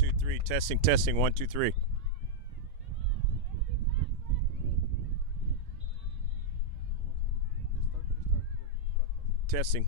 2, 3. Testing, testing. 1, 2, 3. Testing.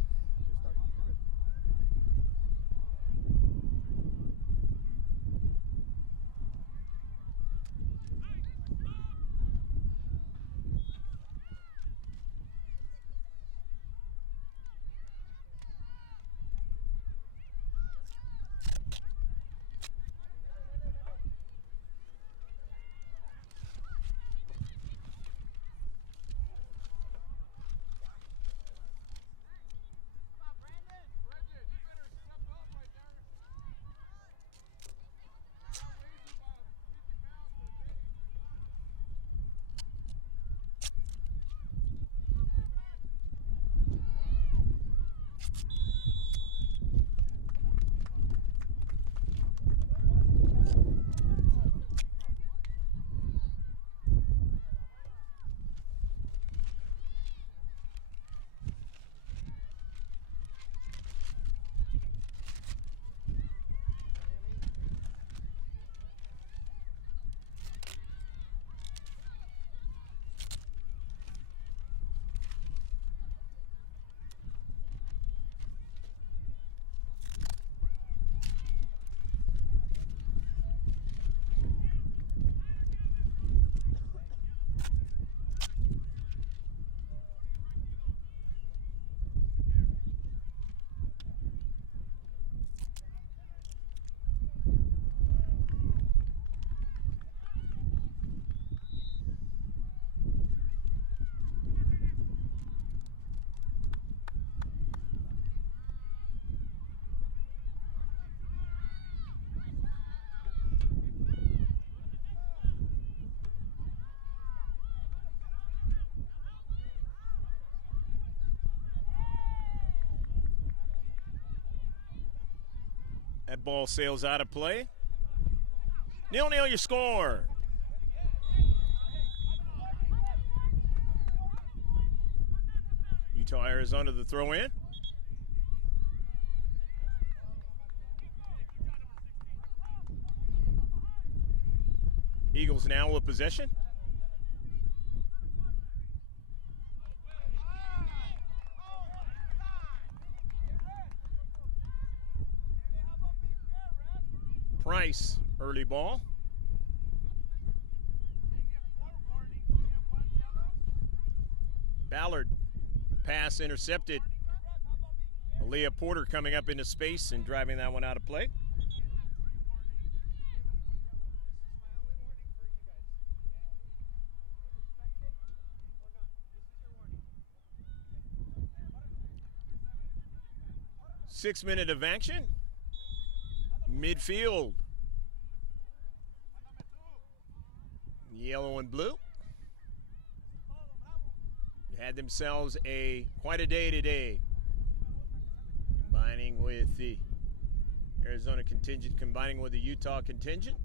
That ball sails out of play. 0-0 your score. Utah, Arizona, the throw in. Eagles now with possession. Price, early ball. Ballard, pass intercepted. Aaliyah Porter coming up into space and driving that one out of play. Six-minute of action. Midfield. Yellow and blue. Had themselves quite a day today. Combining with the Arizona contingent, combining with the Utah contingent.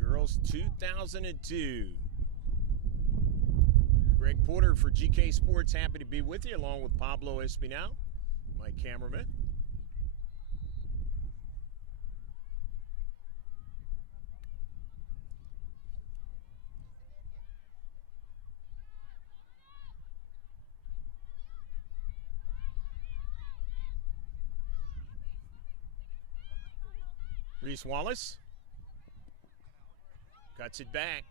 Girls 2002. Greg Porter for GK Sports, happy to be with you, along with Pablo Espinal, my cameraman. Reese Wallace cuts it back.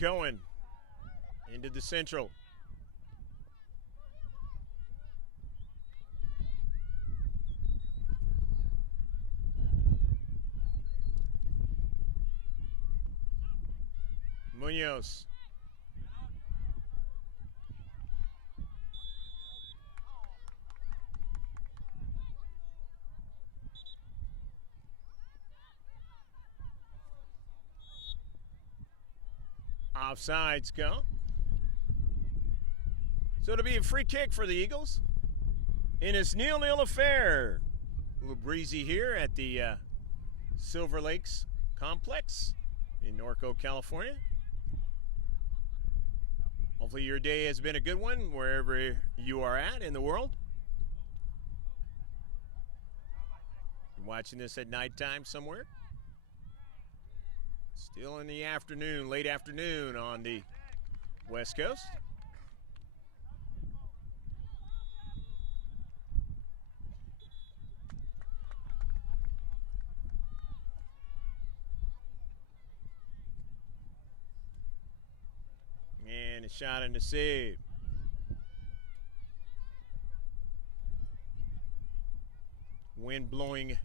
Cohen into the central. Munoz. Offsides go. So it'll be a free kick for the Eagles in this 0-0 affair. A little breezy here at the Silver Lakes Complex in Norco, California. Hopefully your day has been a good one wherever you are at in the world. You're watching this at nighttime somewhere. Still in the afternoon, late afternoon on the West Coast. And a shot and a save. Wind blowing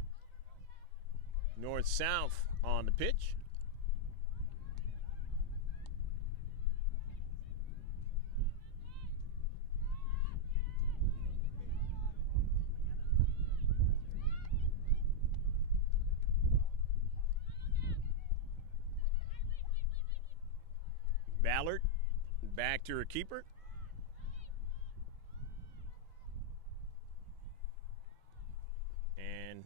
north-south on the pitch. Ballard back to her keeper. And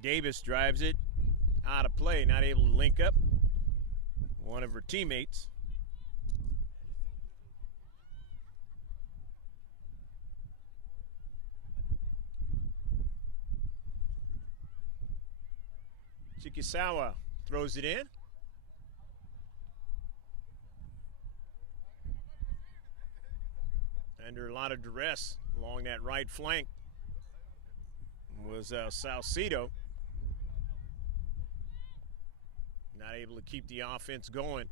Davis drives it out of play, not able to link up one of her teammates. Chikisawa throws it in. Under a lot of duress along that right flank was Salcido. Not able to keep the offense going.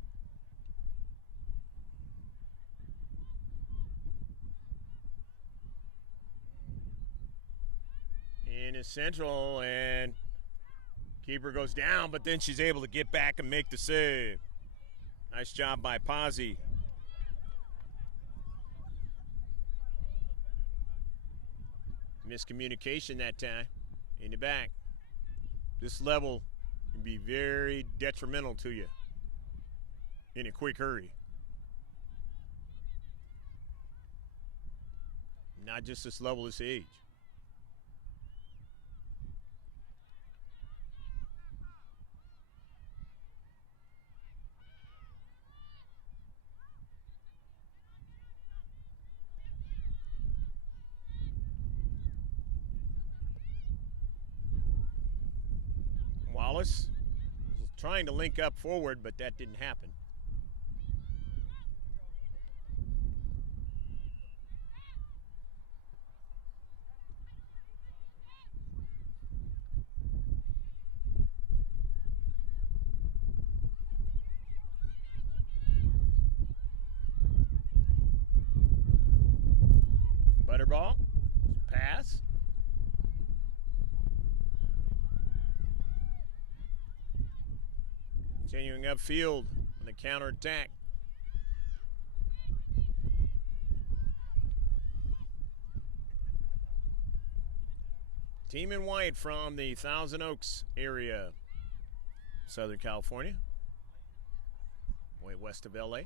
In his central, and keeper goes down, but then she's able to get back and make the save. Nice job by Pazzi. Miscommunication that time in the back. This level can be very detrimental to you in a quick hurry. Not just this level, this age. Wallace was trying to link up forward, but that didn't happen. Butterball, pass. Continuing upfield on the counterattack. Team in white from the Thousand Oaks area, Southern California, way west of LA.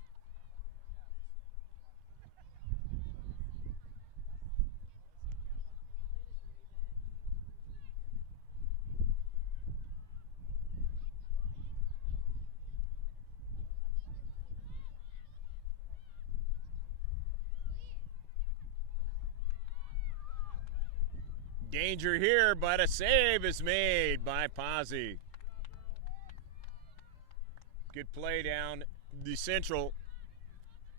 Danger here, but a save is made by Pazzi. Good play down the central,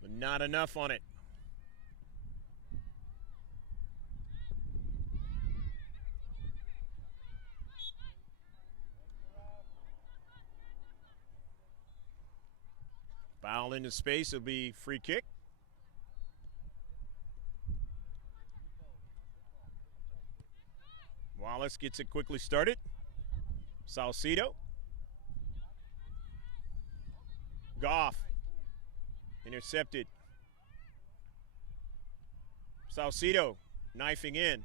but not enough on it. Foul into space, it'll be free kick. Wallace gets it quickly started. Salcido. Goff. Intercepted. Salcido knifing in.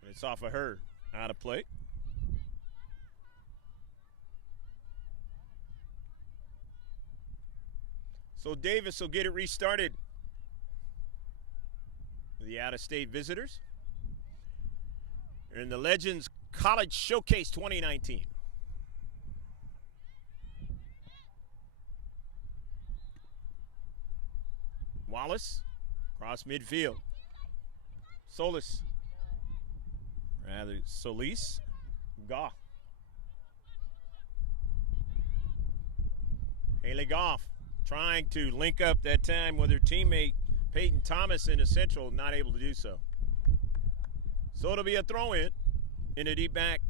And it's off of her. Out of play. So Davis will get it restarted. the out-of-state visitors. They're in the Legends College Showcase 2019. Wallace, cross midfield. Solis. Rather, Solis. Goff. Haley Goff trying to link up that time with her teammate Peyton Thomas in the central, not able to do so. So it'll be a throw-in the deep back.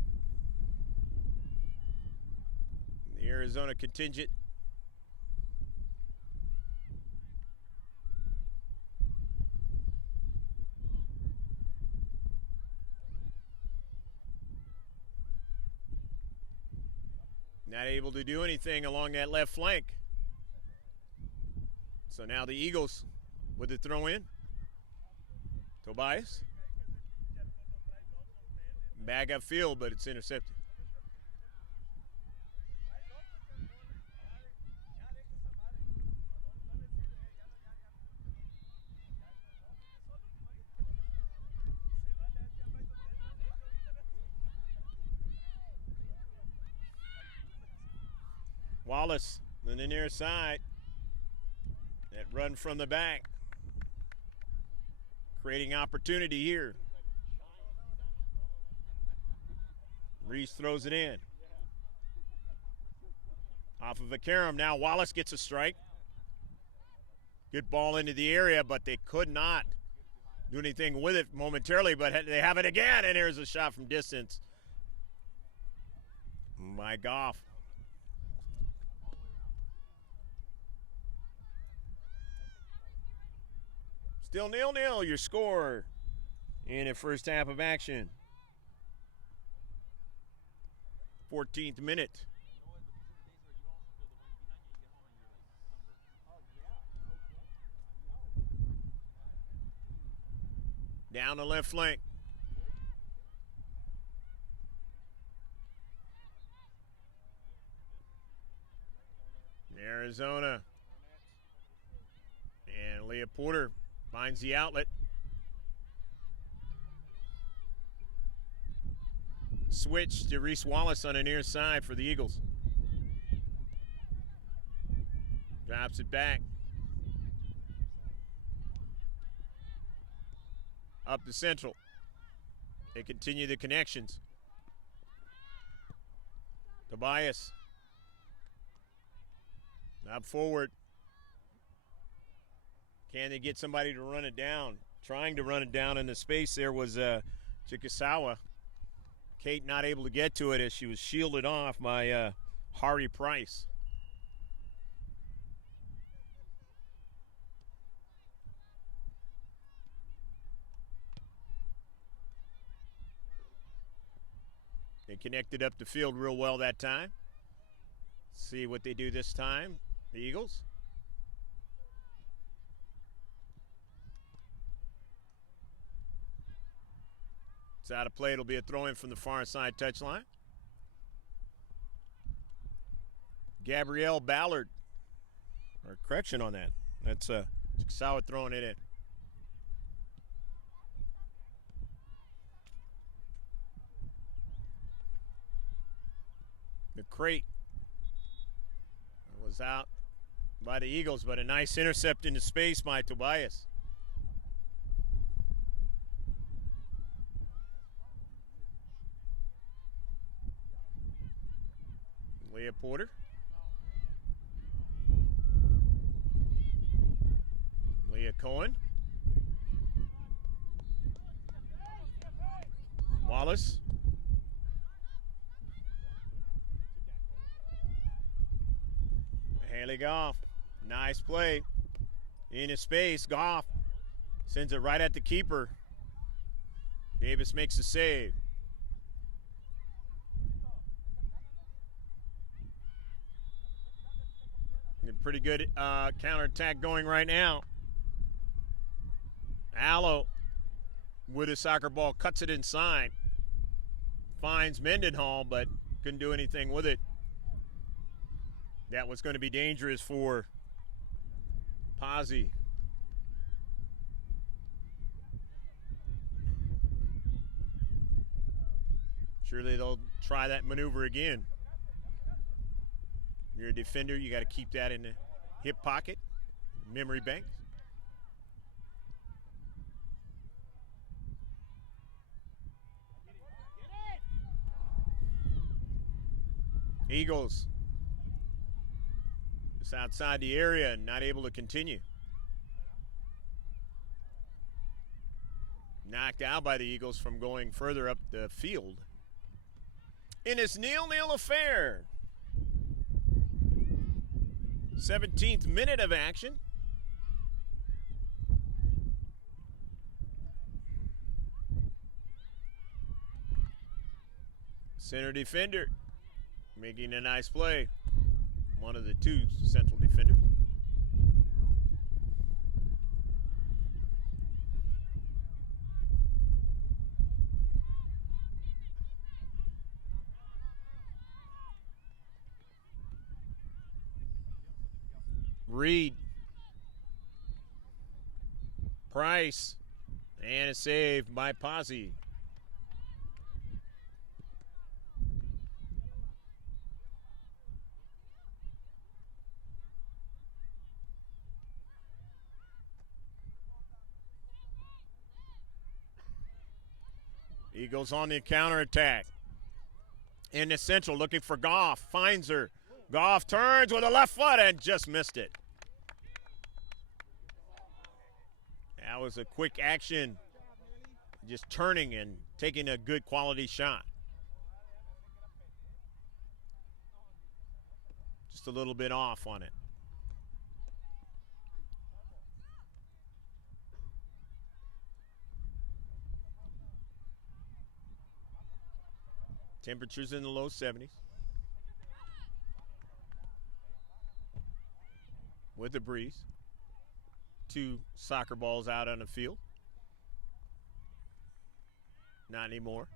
The Arizona contingent. Not able to do anything along that left flank. So now the Eagles with the throw in. Tobias. Bag upfield, but it's intercepted. Wallace on the near side. That run from the back. Creating opportunity here. Reese throws it in. Off of a carom. Now Wallace gets a strike. Good ball into the area, but they could not do anything with it momentarily, but they have it again, and there's a shot from distance by Goff. Still 0-0, your score in the first half of action. 14th minute. Down the left flank. Arizona. And Leah Porter finds the outlet. Switch to Reese Wallace on the near side for the Eagles. Drops it back. Up the central. They continue the connections. Tobias. Up forward. Can they get somebody to run it down? Trying to run it down in the space there was Chikasawa. Kate not able to get to it as she was shielded off by Hari Price. They connected up the field real well that time. See what they do this time, the Eagles. It's out of play. It'll be a throw-in from the far side touchline. Gabrielle Ballard. Or correction on that. That's Chikasawa throwing it in. The crate was out by the Eagles, but a nice intercept into space by Tobias. Leah Porter. Leah Cohen. Wallace. Haley Goff. Nice play. Into space. Goff sends it right at the keeper. Davis makes the save. Pretty good counterattack going right now. Allo with a soccer ball cuts it inside. Finds Mendenhall, but couldn't do anything with it. That was going to be dangerous for Pazzi. Surely they'll try that maneuver again. You're a defender, you got to keep that in the hip pocket, memory bank. Eagles just outside the area and not able to continue. Knocked out by the Eagles from going further up the field. In this 0-0 affair. 17th minute of action. Center defender making a nice play. One of the two central defenders. Reed. Price. And a save by Posse. Eagles on the counterattack. In the central, looking for Goff. Finds her. Goff turns with a left foot and just missed it. That was a quick action. Just turning and taking a good quality shot. Just a little bit off on it. Temperatures in the low 70s. With a breeze. 2 soccer balls out on the field. Not anymore.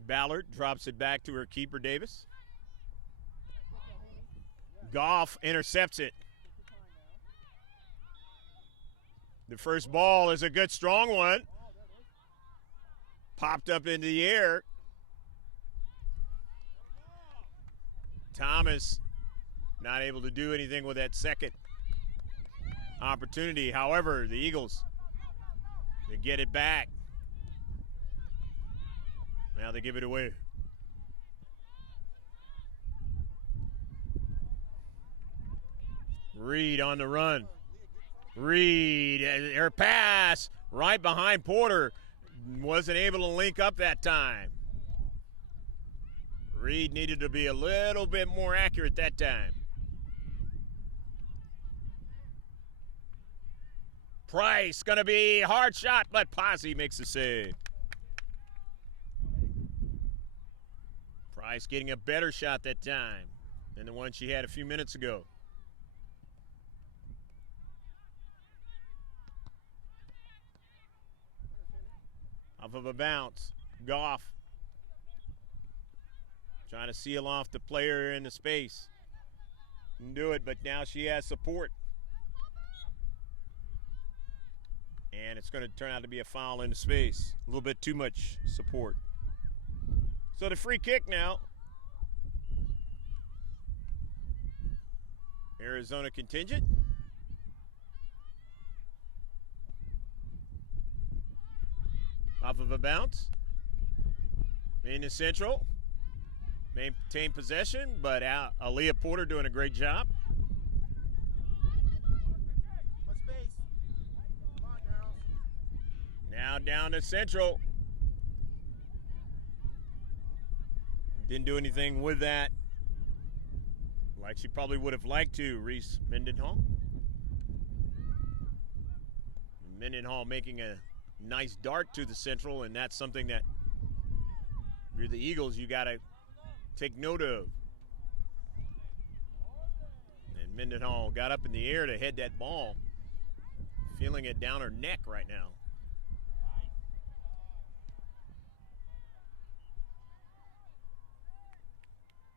Ballard drops it back to her keeper, Davis. Goff intercepts it. The first ball is a good, strong one. Popped up into the air. Thomas not able to do anything with that second opportunity. However, the Eagles, they get it back. Now they give it away. Reed on the run. Reed, her pass right behind Porter. Wasn't able to link up that time. Reed needed to be a little bit more accurate that time. Price, gonna be a hard shot, but Posse makes the save. Price getting a better shot that time than the one she had a few minutes ago. Off of a bounce, Goff trying to seal off the player in the space. Didn't do it, but now she has support. And it's going to turn out to be a foul into space. A little bit too much support. So the free kick now. Arizona contingent. Off of a bounce. In the central. Maintain possession, but Aaliyah Porter doing a great job. Now down to central. Didn't do anything with that like she probably would have liked to. Reese Mendenhall. Mendenhall making a nice dart to the central, and that's something that if you're the Eagles, you got to take note of. And Mendenhall got up in the air to head that ball. Feeling it down her neck right now.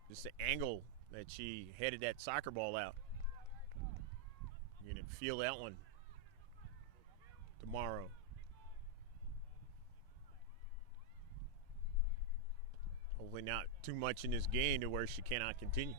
Just the angle that she headed that soccer ball out. You're going to feel that one tomorrow. Hopefully not too much in this game to where she cannot continue.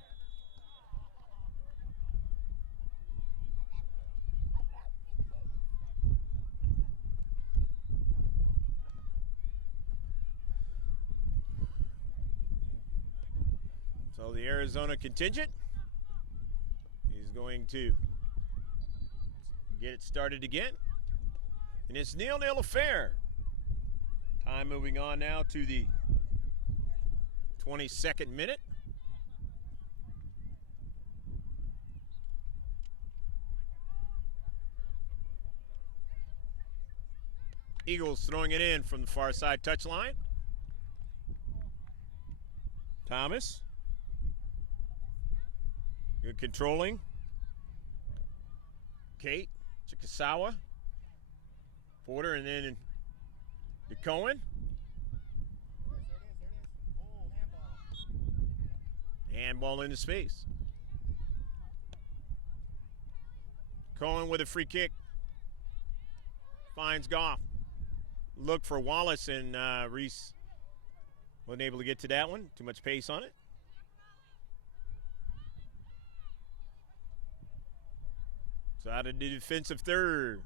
So the Arizona contingent is going to get it started again. And it's 0-0 affair. Time moving on now to the 22nd minute. Eagles throwing it in from the far side touchline. Thomas. Good controlling. Kate Chikasawa. Porter, and then to Cohen. Handball into space. Cohen with a free kick. Finds Goff. Look for Wallace, and Reese wasn't able to get to that one. Too much pace on it. So out of the defensive third,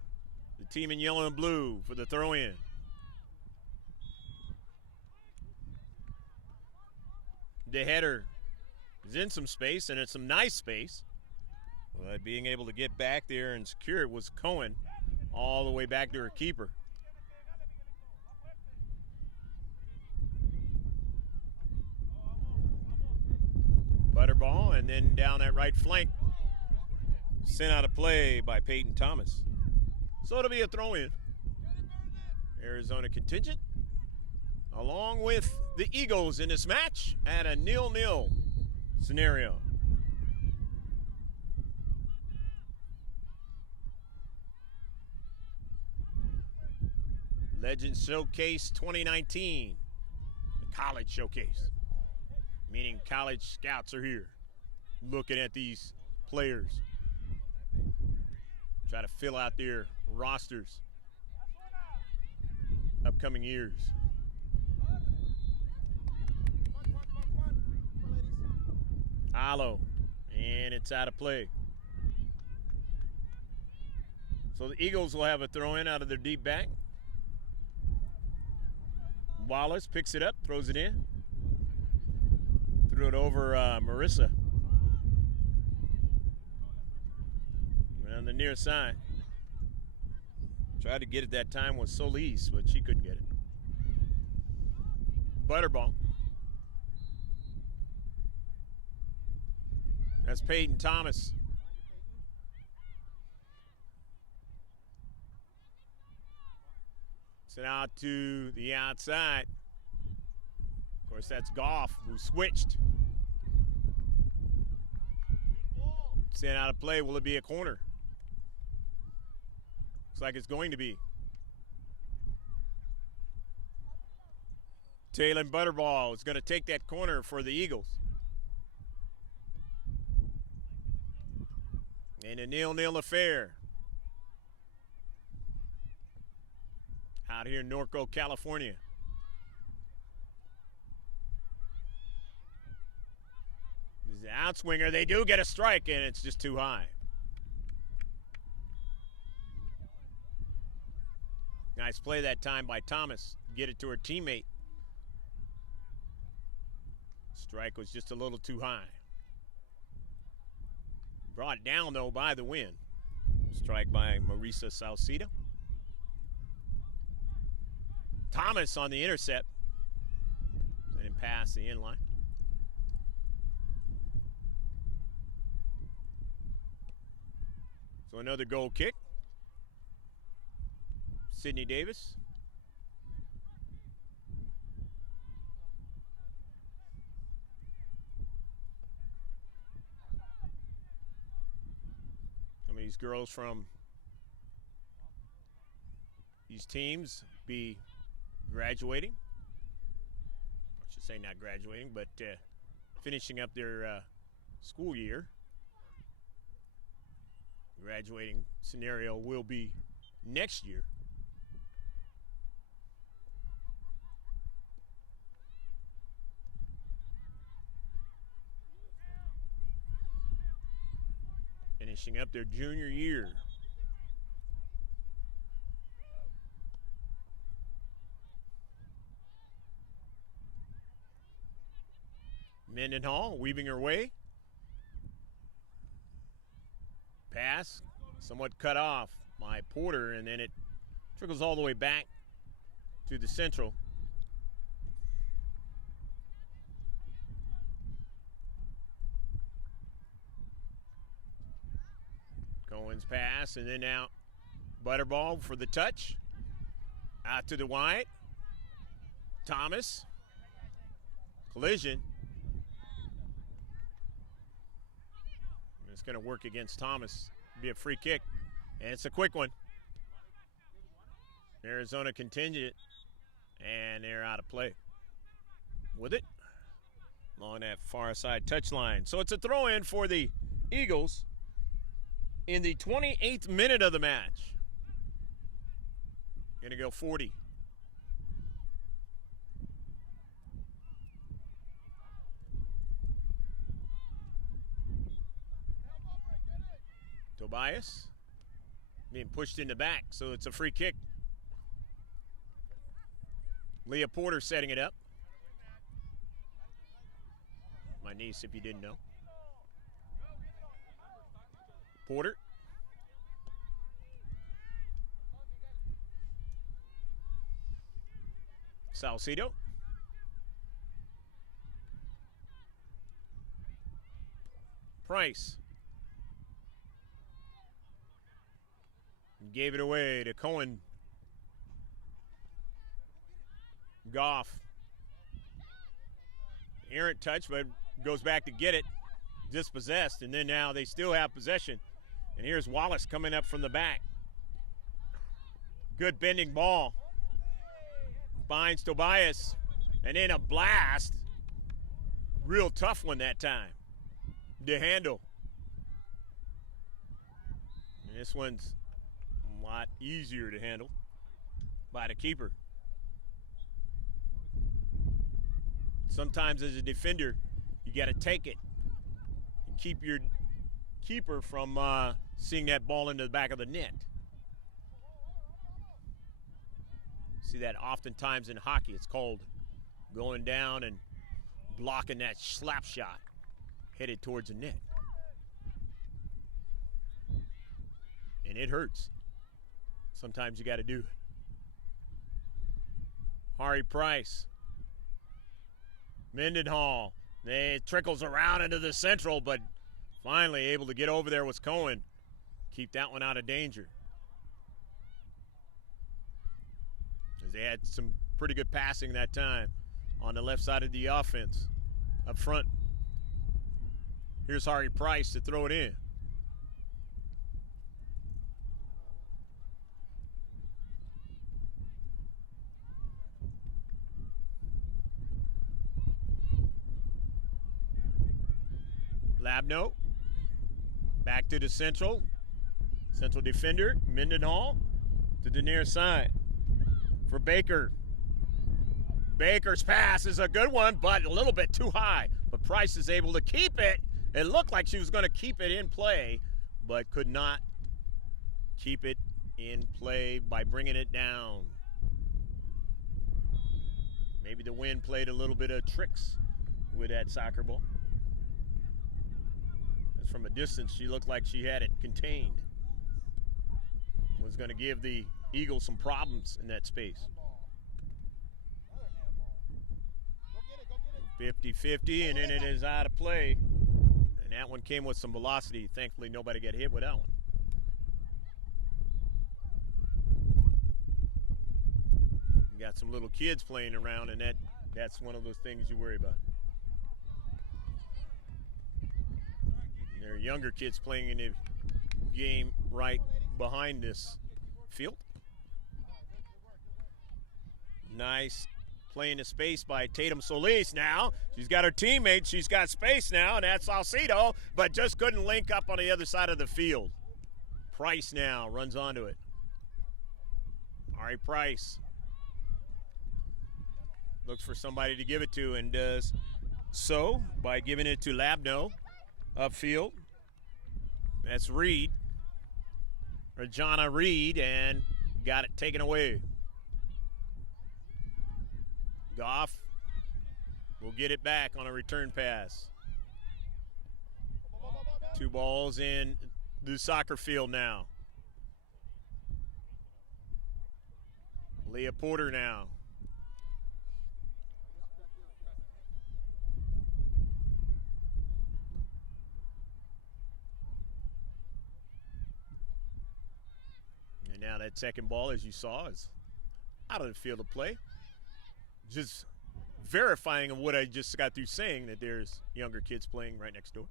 the team in yellow and blue for the throw-in. The header is in some space, and it's some nice space. But being able to get back there and secure it was Cohen all the way back to her keeper. Butterball, and then down that right flank. Sent out of play by Peyton Thomas. So it'll be a throw-in. Arizona contingent, along with the Eagles in this match, at a 0-0 scenario. Legends Showcase 2019, the college showcase, meaning college scouts are here looking at these players. Try to fill out their rosters upcoming years. Alo, and it's out of play. So the Eagles will have a throw-in out of their deep back. Wallace picks it up, throws it in. Threw it over Marissa. On the near side. Tried to get it that time with Solis, but she couldn't get it. Butterball. That's Peyton Thomas. Sent out to the outside. Of course, that's Goff, who switched. Sent out of play. Will it be a corner? Looks like it's going to be. Taylor Butterball is going to take that corner for the Eagles. And a 0-0 affair. Out here in Norco, California. This is the outswinger. They do get a strike, and it's just too high. Nice play that time by Thomas. Get it to her teammate. Strike was just a little too high. Brought down, though, by the wind. Strike by Marisa Salcido. Thomas on the intercept. Didn't pass the inline. So another goal kick. Sydney Davis. Some of these girls from these teams be graduating. I should say not graduating, but finishing up their school year. Graduating scenario will be next year. finishing up their junior year. Mendenhall weaving her way. Pass somewhat cut off by Porter, and then it trickles all the way back to the Central. Cohen's pass, and then now Butterball for the touch. Out to the wide. Thomas. Collision. It's going to work against Thomas. Be a free kick, and it's a quick one. Arizona contingent, and they're out of play with it along that far side touchline. So it's a throw-in for the Eagles in the 28th minute of the match. Going to go 40. Tobias being pushed in the back, so it's a free kick. Leah Porter setting it up. My niece, if you didn't know. Porter. Salcido. Price. Gave it away to Cohen. Goff. Errant touch, but goes back to get it. Dispossessed, and then now they still have possession. And here's Wallace coming up from the back. Good bending ball. Finds Tobias. And then a blast. Real tough one that time to handle. And this one's a lot easier to handle by the keeper. Sometimes as a defender, you got to take it and keep your keeper from seeing that ball into the back of the net. See that oftentimes in hockey. It's called going down and blocking that slap shot headed towards the net. And it hurts. Sometimes you got to do it. Hari Price. Mendenhall. It trickles around into the Central, but finally able to get over there was Cohen. Keep that one out of danger. As they had some pretty good passing that time on the left side of the offense up front. Here's Hari Price to throw it in. Labno, back to the Central defender, Mendenhall, to the near side for Baker. Baker's pass is a good one, but a little bit too high. But Price is able to keep it. It looked like she was going to keep it in play, but could not keep it in play by bringing it down. Maybe the wind played a little bit of tricks with that soccer ball. From a distance, she looked like she had it contained. Was going to give the Eagles some problems in that space. 50-50, and then it is out of play. And that one came with some velocity. Thankfully, nobody got hit with that one. You got some little kids playing around, and that's one of those things you worry about. There are younger kids playing in the game right behind this field. Nice play in the space by Tatum Solis now. She's got her teammate. She's got space now, and that's Salcido, but just couldn't link up on the other side of the field. Price now runs onto it. Ari Price looks for somebody to give it to and does so by giving it to Labno. Upfield. That's Reed. Rajana Reed, and got it taken away. Goff will get it back on a return pass. 2 balls in the soccer field now. Leah Porter now. And now that second ball, as you saw, is out of the field of play. Just verifying of what I just got through saying, that there's younger kids playing right next door.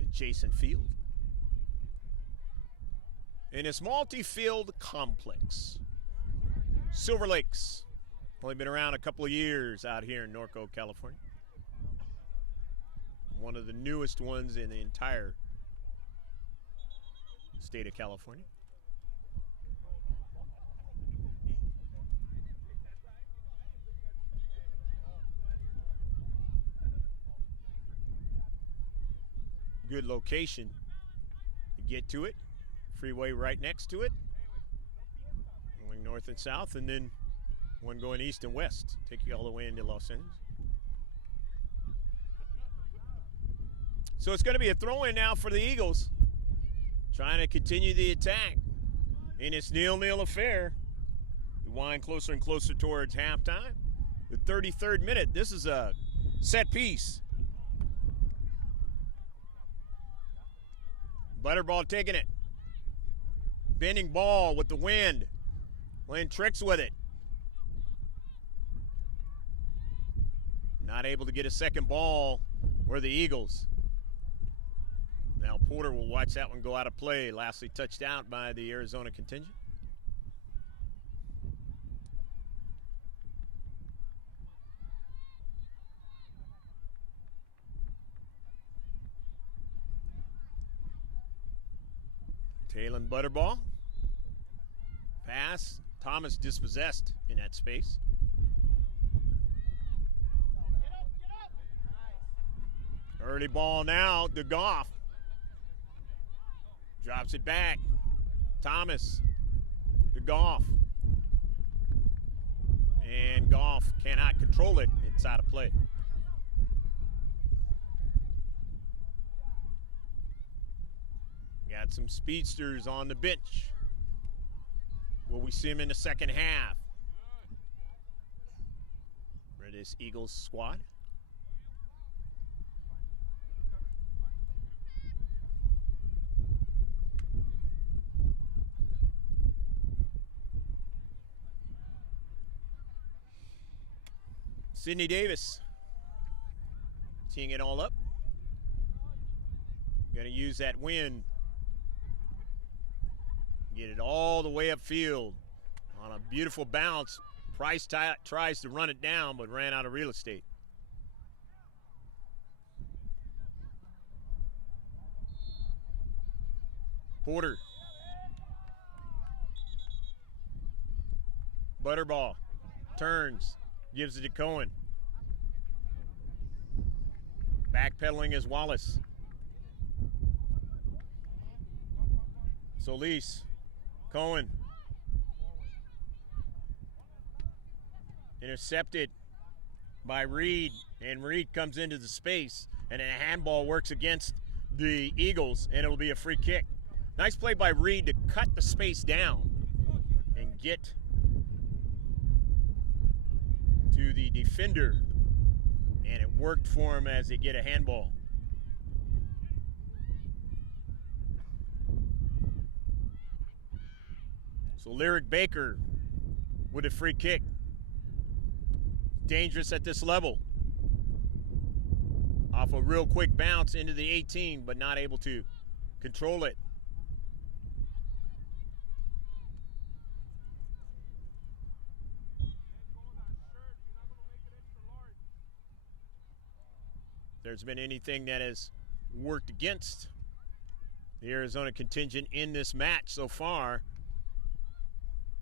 Adjacent field. In this multi-field complex. Silver Lakes. Only been around a couple of years out here in Norco, California. One of the newest ones in the entire state of California. Good location to get to it. Freeway right next to it. Going north and south, and then one going east and west. Take you all the way into Los Angeles. So it's going to be a throw-in now for the Eagles. Trying to continue the attack in this 0-0 affair. We wind closer and closer towards halftime. The 33rd minute. This is a set piece. Butterball taking it. Bending ball with the wind. Playing tricks with it. Not able to get a second ball were the Eagles. Now Porter will watch that one go out of play. Lastly touched out by the Arizona contingent. Taylon Butterball. Pass. Thomas dispossessed in that space. Early ball now to Goff. Drops it back. Thomas to Goff. And Goff cannot control it inside of play. Got some speedsters on the bench. Will we see him in the second half for this Eagles squad? Sydney Davis teeing it all up. Going to use that wind. Get it all the way upfield on a beautiful bounce. Price tries to run it down, but ran out of real estate. Porter. Butterball. Turns. Gives it to Cohen. Backpedaling is Wallace. Solis. Cohen. Intercepted by Reed, and Reed comes into the space, and a handball works against the Eagles, and it will be a free kick. Nice play by Reed to cut the space down and get to the defender, and it worked for him as they get a handball. So Lyric Baker with a free kick. Dangerous at this level. Off a real quick bounce into the 18, but not able to control it. If there's been anything that has worked against the Arizona contingent in this match so far,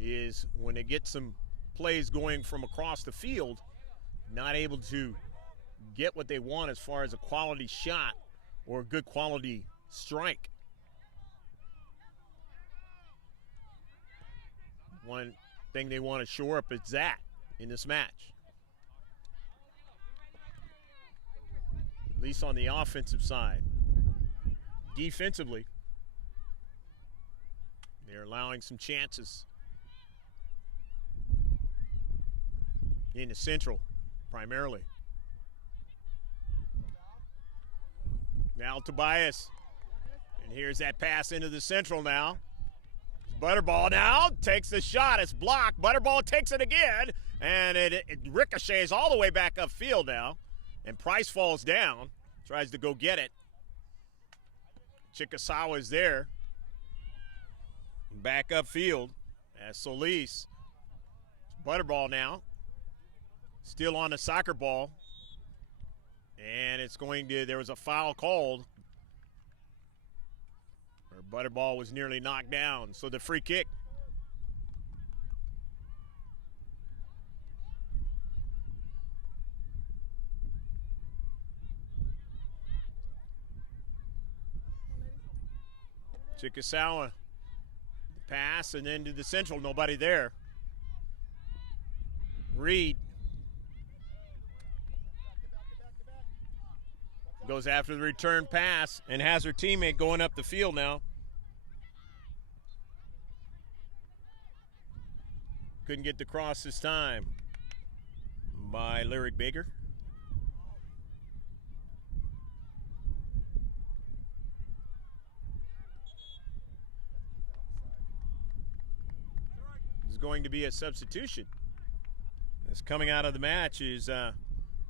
is when they get some plays going from across the field, not able to get what they want as far as a quality shot or a good quality strike. One thing they want to shore up is that in this match. At least on the offensive side. Defensively, they're allowing some chances. In the Central, primarily. Now Tobias. And here's that pass into the Central now. Butterball now takes the shot. It's blocked. Butterball takes it again. And it ricochets all the way back upfield now. And Price falls down. Tries to go get it. Chikasawa is there. Back upfield as Solis. Butterball now. Still on the soccer ball. And it's going to, there was a foul called. Or Butterball was nearly knocked down. So the free kick. Chikasawa. Pass and then to the Central. Nobody there. Reed. Goes after the return pass and has her teammate going up the field now. Couldn't get the cross this time by Lyric Baker. There's going to be a substitution. That's coming out of the match is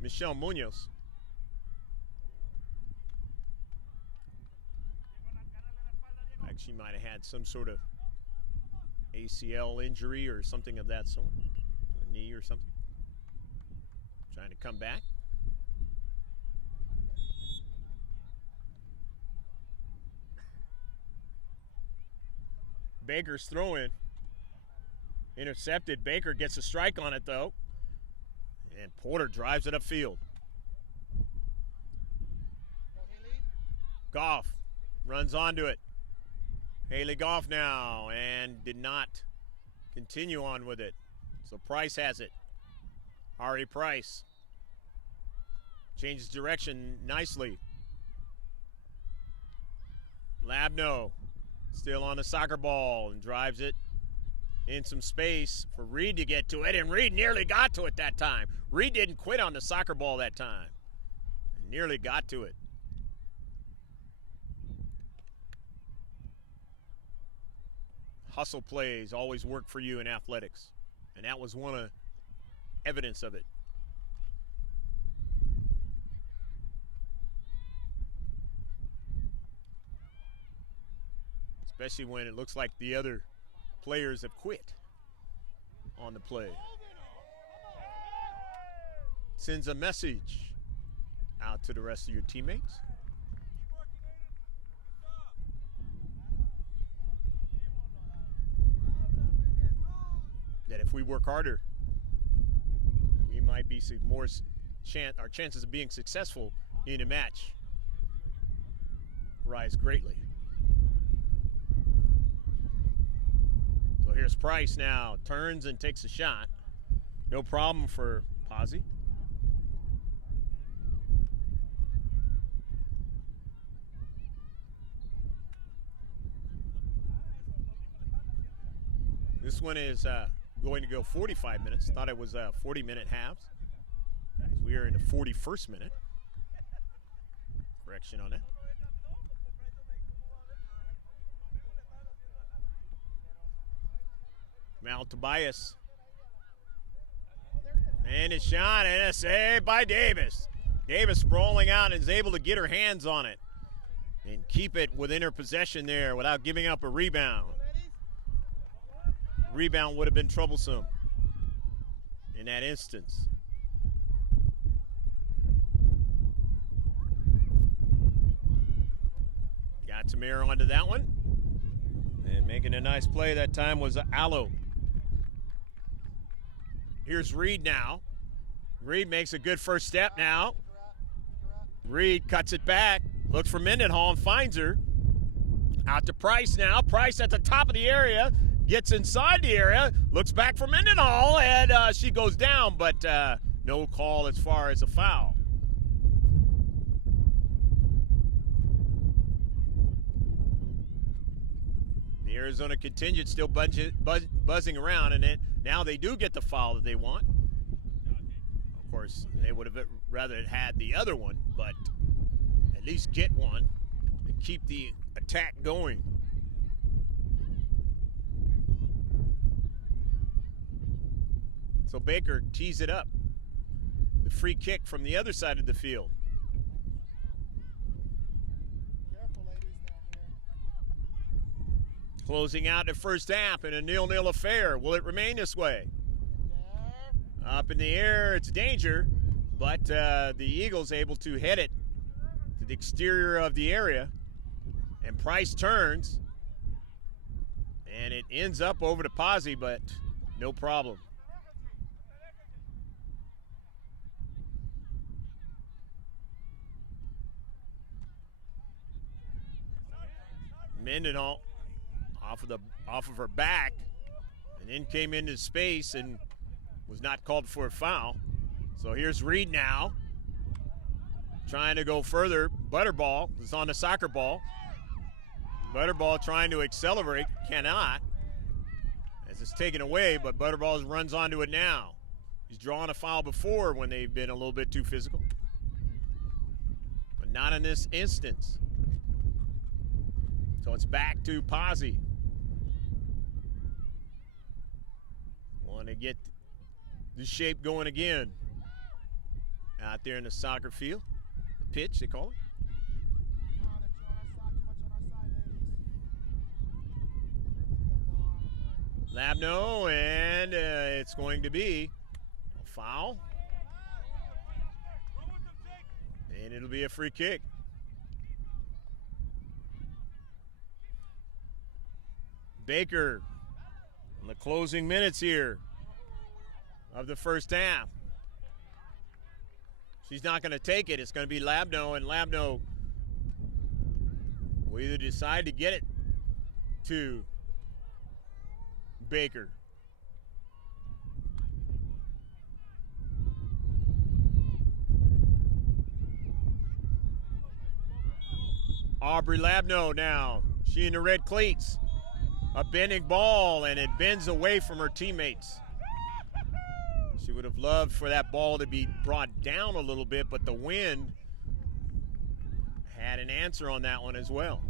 Michelle Munoz. She might have had some sort of ACL injury or something of that sort, a knee or something. Trying to come back. Baker's throwing. Intercepted. Baker gets a strike on it though. And Porter drives it upfield. Goff runs onto it. Haley Goff now, and did not continue on with it. So Price has it. Ari Price changes direction nicely. Labno still on the soccer ball and drives it in some space for Reed to get to it, and Reed nearly got to it that time. Reed didn't quit on the soccer ball that time. Nearly got to it. Hustle plays always work for you in athletics, and that was one of evidence of it. Especially when it looks like the other players have quit on the play. Sends a message out to the rest of your teammates. That if we work harder, we might be more our chances of being successful in a match rise greatly. So here's Price now, turns and takes a shot. No problem for Pazzi. This one is going to go 45 minutes. Thought it was 40-minute halves. We are in the 41st minute. Correction on that. Mal Tobias. And a shot and a save by Davis. Davis sprawling out and is able to get her hands on it and keep it within her possession there without giving up a rebound. Rebound would have been troublesome in that instance. Got Tamir onto that one. And making a nice play that time was Allo. Here's Reed now. Reed makes a good first step now. Reed cuts it back. Looks for Mendenhall and finds her. Out to Price now. Price at the top of the area. Gets inside the area. Looks back for Mendenhall, and she goes down, but no call as far as a foul. The Arizona contingent still buzzing around, and now they do get the foul that they want. Of course, they would have rather had the other one, but at least get one and keep the attack going. So Baker tees it up. The free kick from the other side of the field. Careful, ladies, down here. Closing out the first half in a 0-0 affair. Will it remain this way? Up in the air, it's danger, but the Eagles able to head it to the exterior of the area, and Price turns, and it ends up over to Pazzi, but no problem. Mendenhall off of her back, and then came into space and was not called for a foul. So here's Reed now, trying to go further. Butterball is on the soccer ball. Butterball trying to accelerate, cannot, as it's taken away, but Butterball runs onto it now. He's drawn a foul before when they've been a little bit too physical, but not in this instance. So it's back to Pazzi. Want to get the shape going again out there in the soccer field. The pitch, they call it. Labno, and it's going to be a foul. And it'll be a free kick. Baker in the closing minutes here of the first half. She's not going to take it. It's going to be Labno, and Labno will either decide to get it to Baker. Aubrey Labno now. She in the red cleats. A bending ball, and it bends away from her teammates. She would have loved for that ball to be brought down a little bit, but the wind had an answer on that one as well.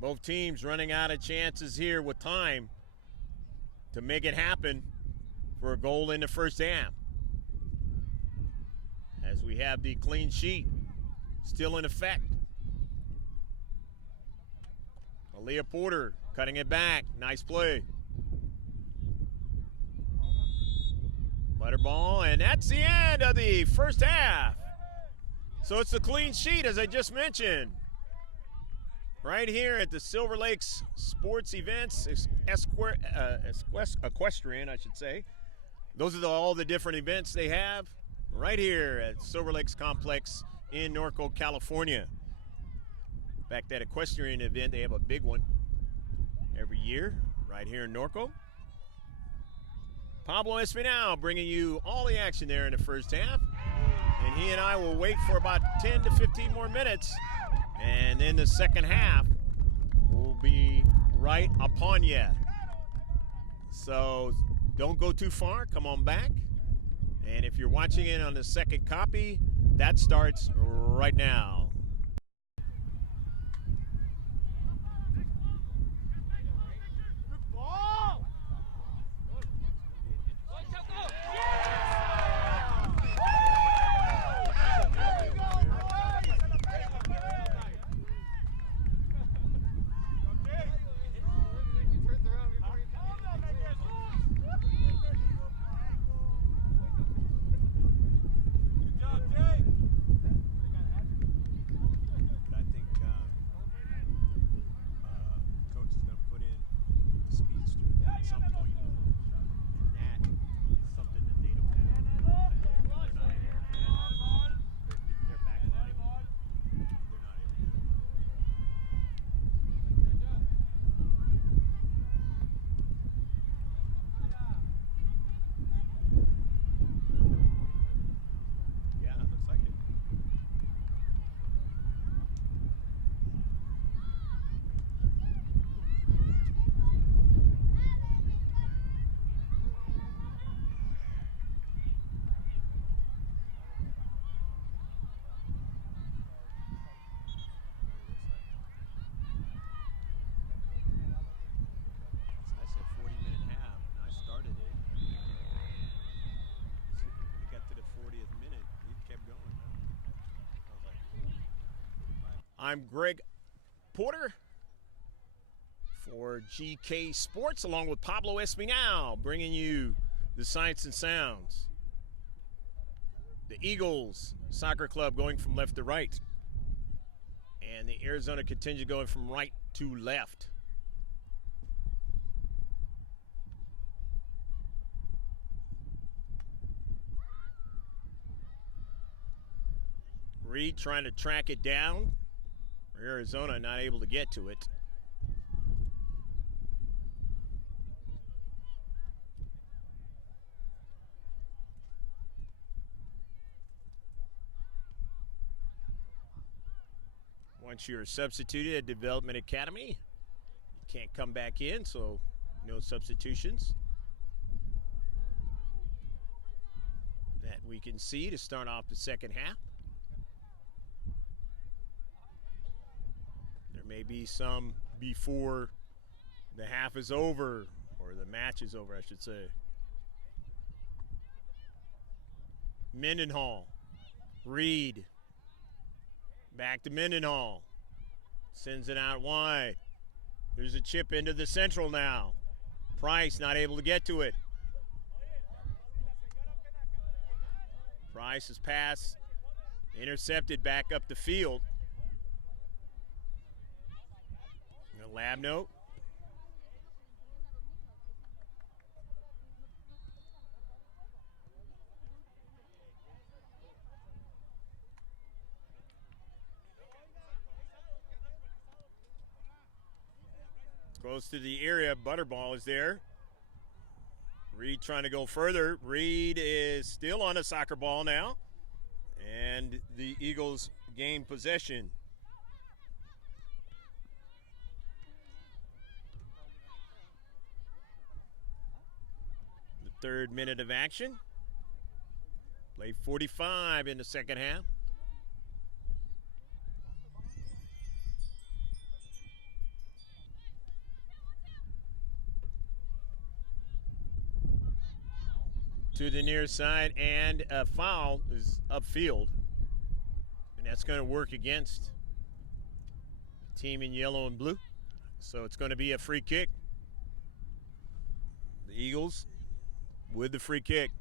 Both teams running out of chances here with time to make it happen for a goal in the first half. As we have the clean sheet still in effect. Aaliyah Porter cutting it back. Nice play. Butterball, and that's the end of the first half. So it's the clean sheet, as I just mentioned. Right here at the Silver Lakes Sports Events, Equestrian, I should say. Those are all the different events they have right here at Silver Lakes Complex in Norco, California. In fact, that equestrian event, they have a big one every year right here in Norco. Pablo Espinal bringing you all the action there in the first half. And he and I will wait for about 10 to 15 more minutes. And then the second half will be right upon you. So don't go too far. Come on back. And if you're watching it on the second copy, that starts right now. I'm Greg Porter for GK Sports, along with Pablo Espinal, bringing you the sights and sounds. The Eagles Soccer Club going from left to right, and the Arizona contingent going from right to left. Reed trying to track it down. Arizona not able to get to it. Once you're substituted at Development Academy, you can't come back in, so no substitutions. That we can see to start off the second half. There may be some before the half is over, or the match is over, I should say. Mendenhall, Reed, back to Mendenhall, sends it out wide. There's a chip into the central now. Price not able to get to it. Price's pass intercepted back up the field. Labno. Close to the area. Butterball is there. Reed trying to go further. Reed is still on a soccer ball now. And the Eagles gain possession. Third minute of action. Play 45 in the second half. To the near side, and a foul is upfield. And that's going to work against the team in yellow and blue. So it's going to be a free kick. The Eagles with the free kick.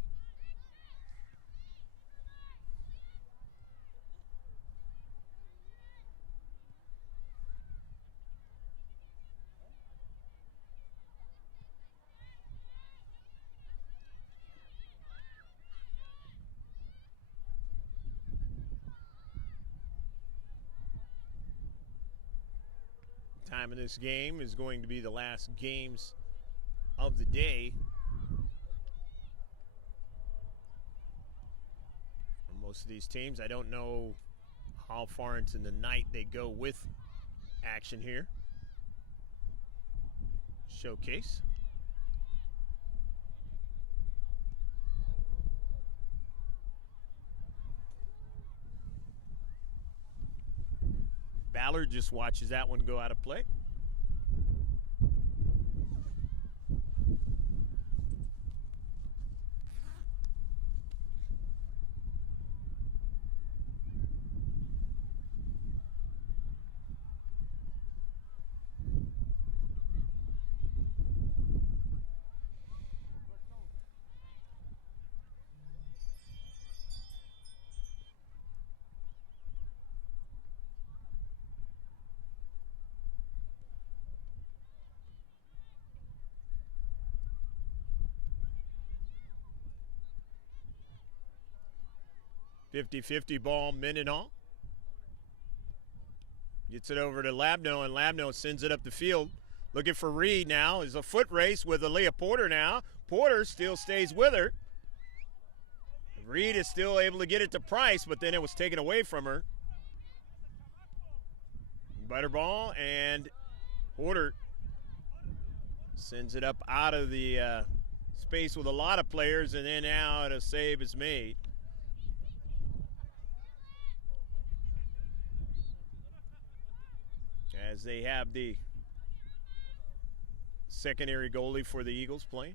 Time of this game is going to be the last games of the day. Most of these teams, I don't know how far into the night they go with action here. Showcase. Ballard just watches that one go out of play. .50 ball, Mendenhall. Gets it over to Labno, and Labno sends it up the field. Looking for Reed now. Is a foot race with Aaliyah Porter now. Porter still stays with her. Reed is still able to get it to Price, but then it was taken away from her. Butterball, and Porter sends it up out of the space with a lot of players, and then now a save is made. As they have the secondary goalie for the Eagles playing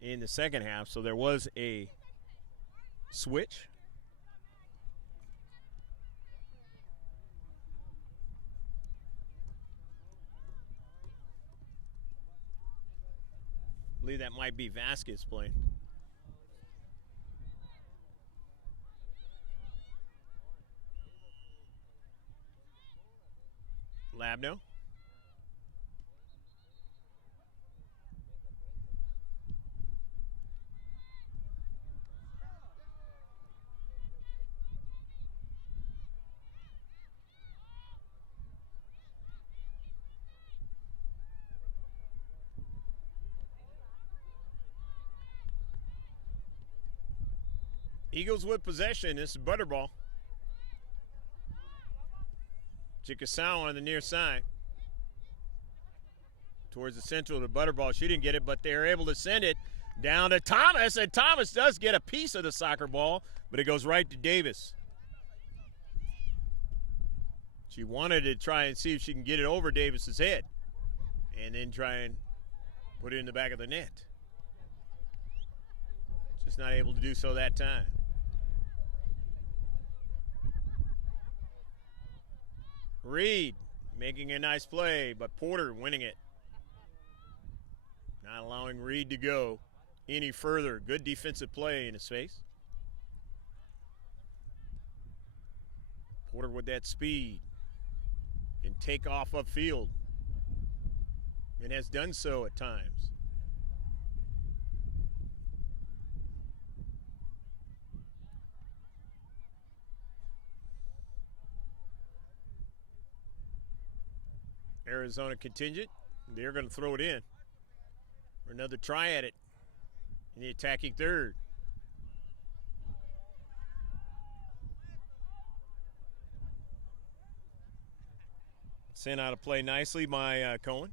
in the second half. So there was a switch. believe that might be Vasquez playing. Labno. Eagles with possession. This is Butterball. Chickasaw on the near side. Towards the central to Butterball. She didn't get it, but they're able to send it down to Thomas. And Thomas does get a piece of the soccer ball, but it goes right to Davis. She wanted to try and see if she can get it over Davis's head and then try and put it in the back of the net. Just not able to do so that time. Reed making a nice play, but Porter winning it. Not allowing Reed to go any further. Good defensive play in his face. Porter with that speed can take off upfield and has done so at times. Arizona contingent, they're going to throw it in for another try at it in the attacking third. Sent out of play nicely by Cohen.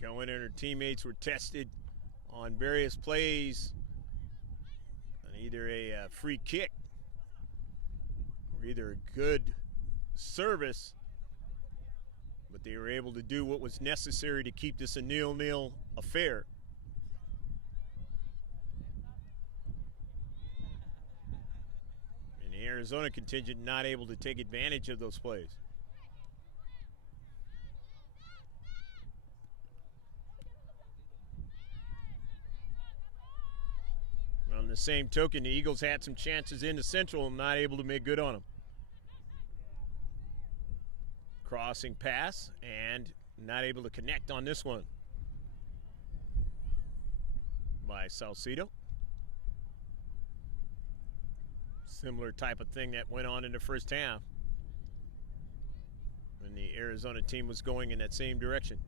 Cohen and her teammates were tested on various plays on either a free kick or either a good service, but they were able to do what was necessary to keep this a 0-0 affair. And the Arizona contingent not able to take advantage of those plays. On the same token, the Eagles had some chances in the Central and not able to make good on them. Crossing pass and not able to connect on this one by Salcido. Similar type of thing that went on in the first half when the Arizona team was going in that same direction.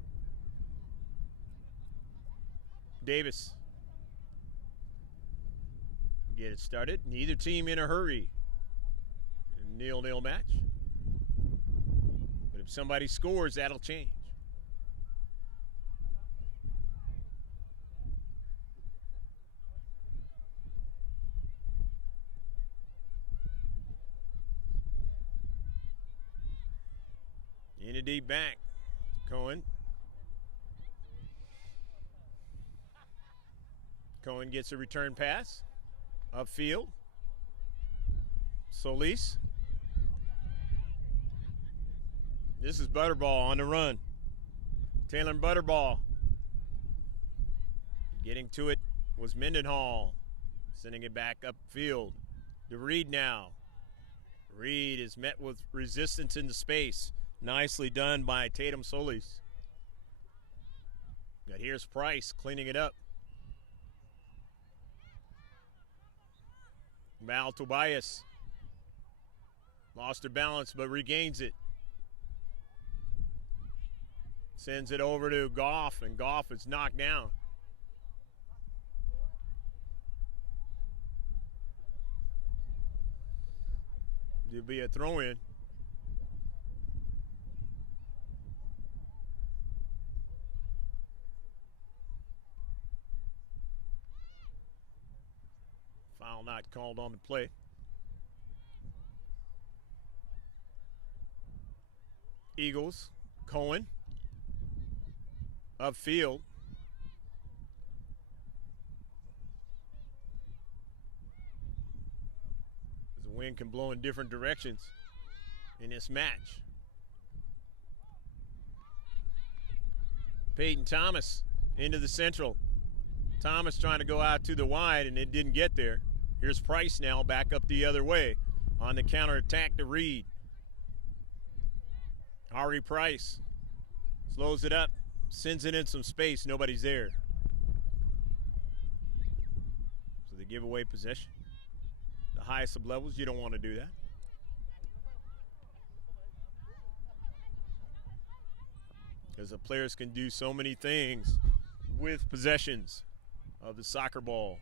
Davis. Get it started. Neither team in a hurry. 0-0 match. But if somebody scores, that'll change. In a deep back. Cohen. Cohen gets a return pass. Upfield. Solis. This is Butterball on the run. Taylor Butterball. Getting to it was Mendenhall. Sending it back upfield to Reed now. Reed is met with resistance into space. Nicely done by Tatum Solis. But here's Price cleaning it up. Val Tobias lost her balance but regains it. Sends it over to Goff, and Goff is knocked down. There'll be a throw-in. Foul not called on the play. Eagles, Cohen. Upfield. Wind can blow in different directions in this match. Peyton Thomas into the central. Thomas trying to go out to the wide, and it didn't get there. Here's Price now back up the other way on the counterattack to Reed. Ari Price slows it up, sends it in some space. Nobody's there. So they give away possession. The highest of levels, you don't want to do that. Because the players can do so many things with possessions of the soccer ball.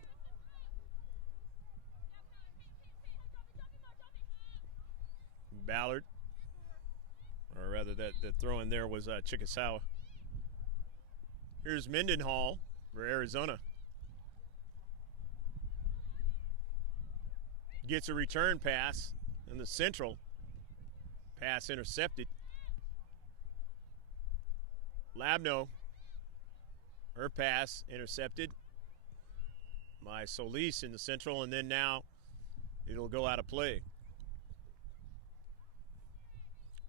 Ballard, or rather that throw in there was Chickasaw. Here's Mendenhall for Arizona. Gets a return pass in the central. Pass intercepted. Labno, her pass intercepted by Solis in the central, and then now it'll go out of play.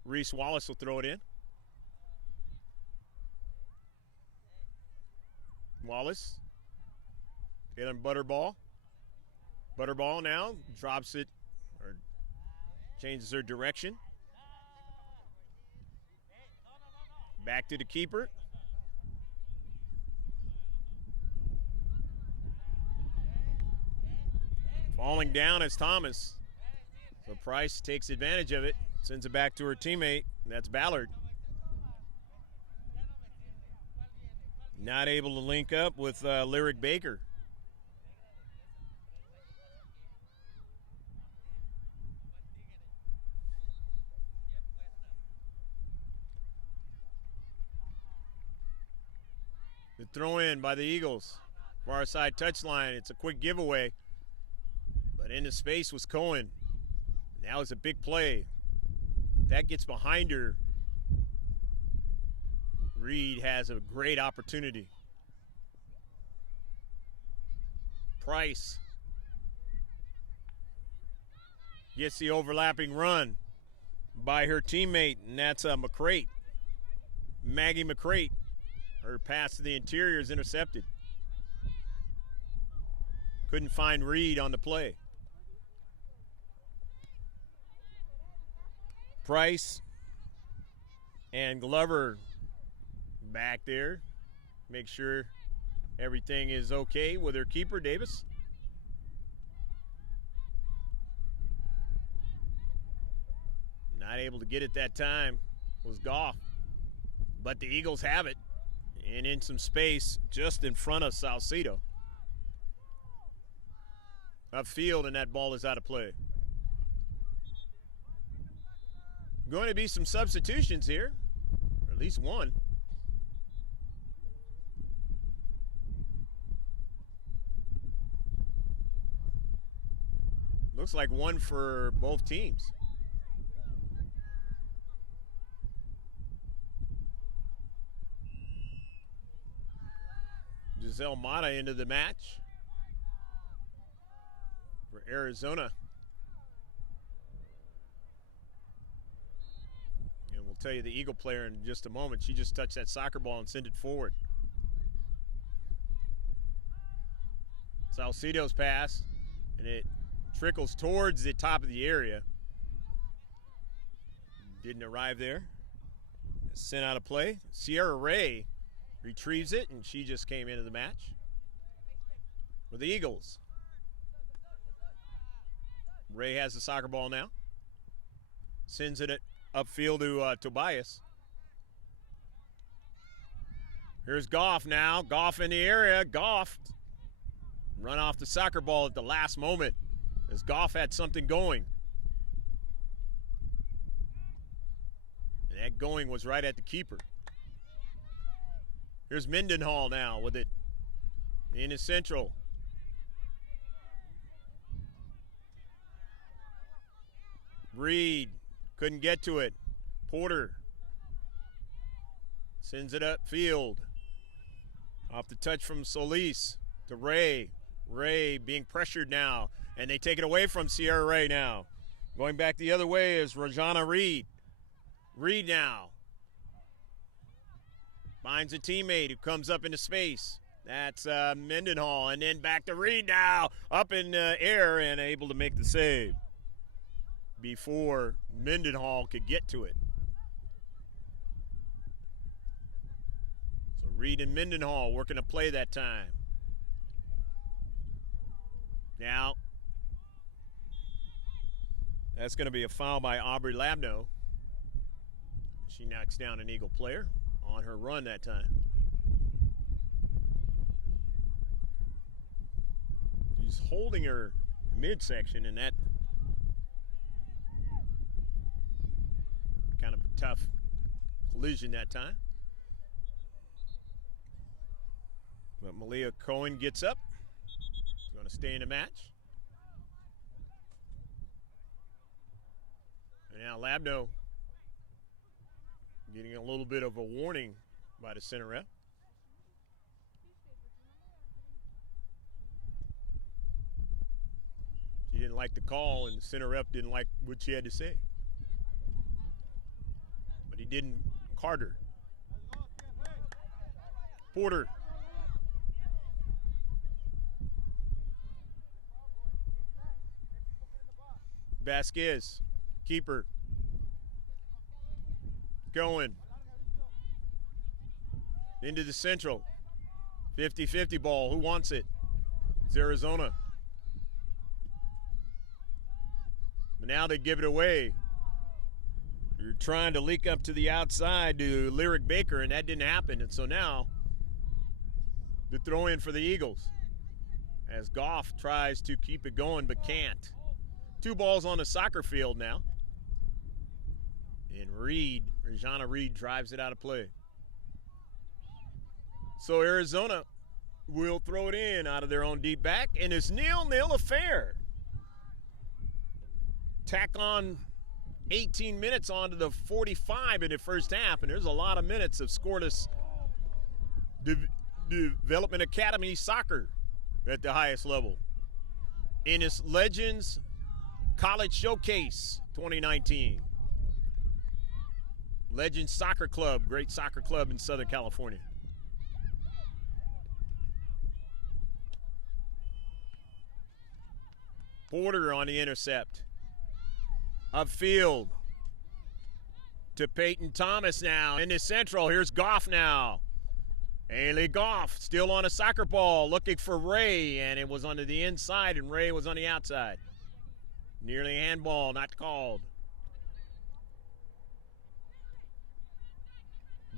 Reese Wallace will throw it in. Wallace, getting Butterball. Butterball now drops it, or changes her direction. Back to the keeper. Falling down is Thomas. So Price takes advantage of it, sends it back to her teammate, and that's Ballard. Not able to link up with Lyric Baker. The throw in by the Eagles. Far side touchline. It's a quick giveaway. But into space was Cohen. That was a big play. That gets behind her. Reed has a great opportunity. Price gets the overlapping run by her teammate, and that's McCrate. Maggie McCrate. Her pass to the interior is intercepted. Couldn't find Reed on the play. Price and Glover back there. Make sure everything is okay with her keeper, Davis. Not able to get it that time was Goff. But the Eagles have it. And in some space just in front of Salcedo. Upfield, and that ball is out of play. Going to be some substitutions here, or at least one. Looks like one for both teams. Giselle Mata into the match for Arizona. And we'll tell you the Eagle player in just a moment. She just touched that soccer ball and sent it forward. Salcedo's pass, and it trickles towards the top of the area. Didn't arrive there. It's sent out of play. Sierra Ray retrieves it, and she just came into the match for the Eagles. Ray has the soccer ball now. Sends it upfield to Tobias. Here's Goff now. Goff in the area. Goff run off the soccer ball at the last moment as Goff had something going. And that going was right at the keeper. Here's Mendenhall now with it in his central. Reed couldn't get to it. Porter sends it upfield. Off the touch from Solis to Ray. Ray being pressured now, and they take it away from Sierra Ray now. Going back the other way is Rajana Reed. Reed now finds a teammate who comes up into space. That's Mendenhall, and then back to Reed now, up in the air and able to make the save before Mendenhall could get to it. So Reed and Mendenhall working a play that time. Now, that's going to be a foul by Aubrey Labno. She knocks down an Eagle player on her run that time. She's holding her midsection, and that kind of a tough collision that time. But Malia Cohen gets up. She's going to stay in the match. And now Labno getting a little bit of a warning by the center ref. She didn't like the call, and the center ref didn't like what she had to say. But he didn't card her. Porter. Vasquez, keeper. Going into the central. 50-50 ball. Who wants it? It's Arizona. But now they give it away. You're trying to leak up to the outside to Lyric Baker, and that didn't happen. And so now the throw in for the Eagles as Goff tries to keep it going but can't. 2 balls on the soccer field now. And Rajana Reed drives it out of play. So Arizona will throw it in out of their own deep back, and it's 0-0 affair. Tack on 18 minutes onto the 45 in the first half, and there's a lot of minutes of scoreless Development Academy soccer at the highest level. In its Legends College Showcase 2019. Legends Soccer Club, great soccer club in Southern California. Porter on the intercept. Upfield to Peyton Thomas now in the central. Here's Goff now. Haley Goff still on a soccer ball looking for Ray, and it was onto the inside, and Ray was on the outside. Nearly a handball, not called.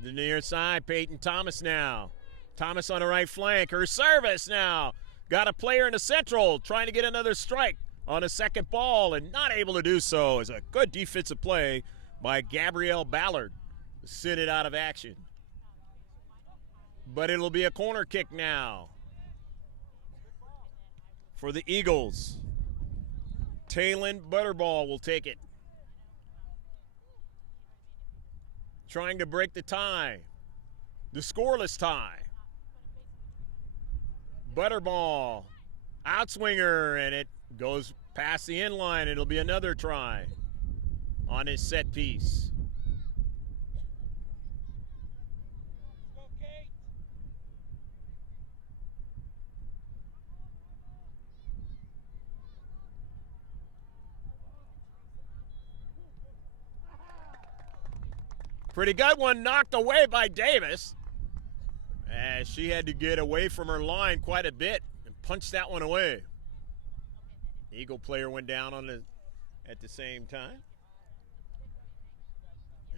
The near side, Peyton Thomas now. Thomas on the right flank. Her service now. Got a player in the central trying to get another strike on a second ball and not able to do so. Is a good defensive play by Gabrielle Ballard to send it out of action. But it'll be a corner kick now for the Eagles. Taylon Butterball will take it. Trying to break the tie. The scoreless tie. Butterball. Outswinger, and it goes past the end line. It'll be another try on his set piece. Pretty good one, knocked away by Davis. As she had to get away from her line quite a bit and punch that one away. Eagle player went down at the same time.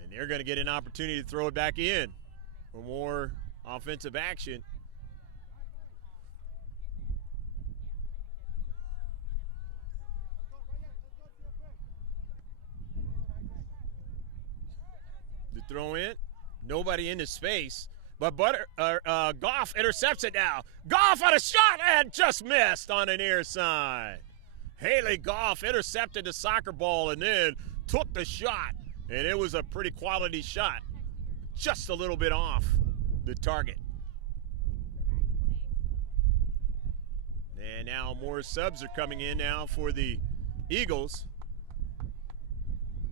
And they're going to get an opportunity to throw it back in for more offensive action. The throw in, nobody in the space, but Goff intercepts it now. Goff on a shot and just missed on the near side. Haley Goff intercepted the soccer ball and then took the shot, and it was a pretty quality shot, just a little bit off the target. And now more subs are coming in now for the Eagles.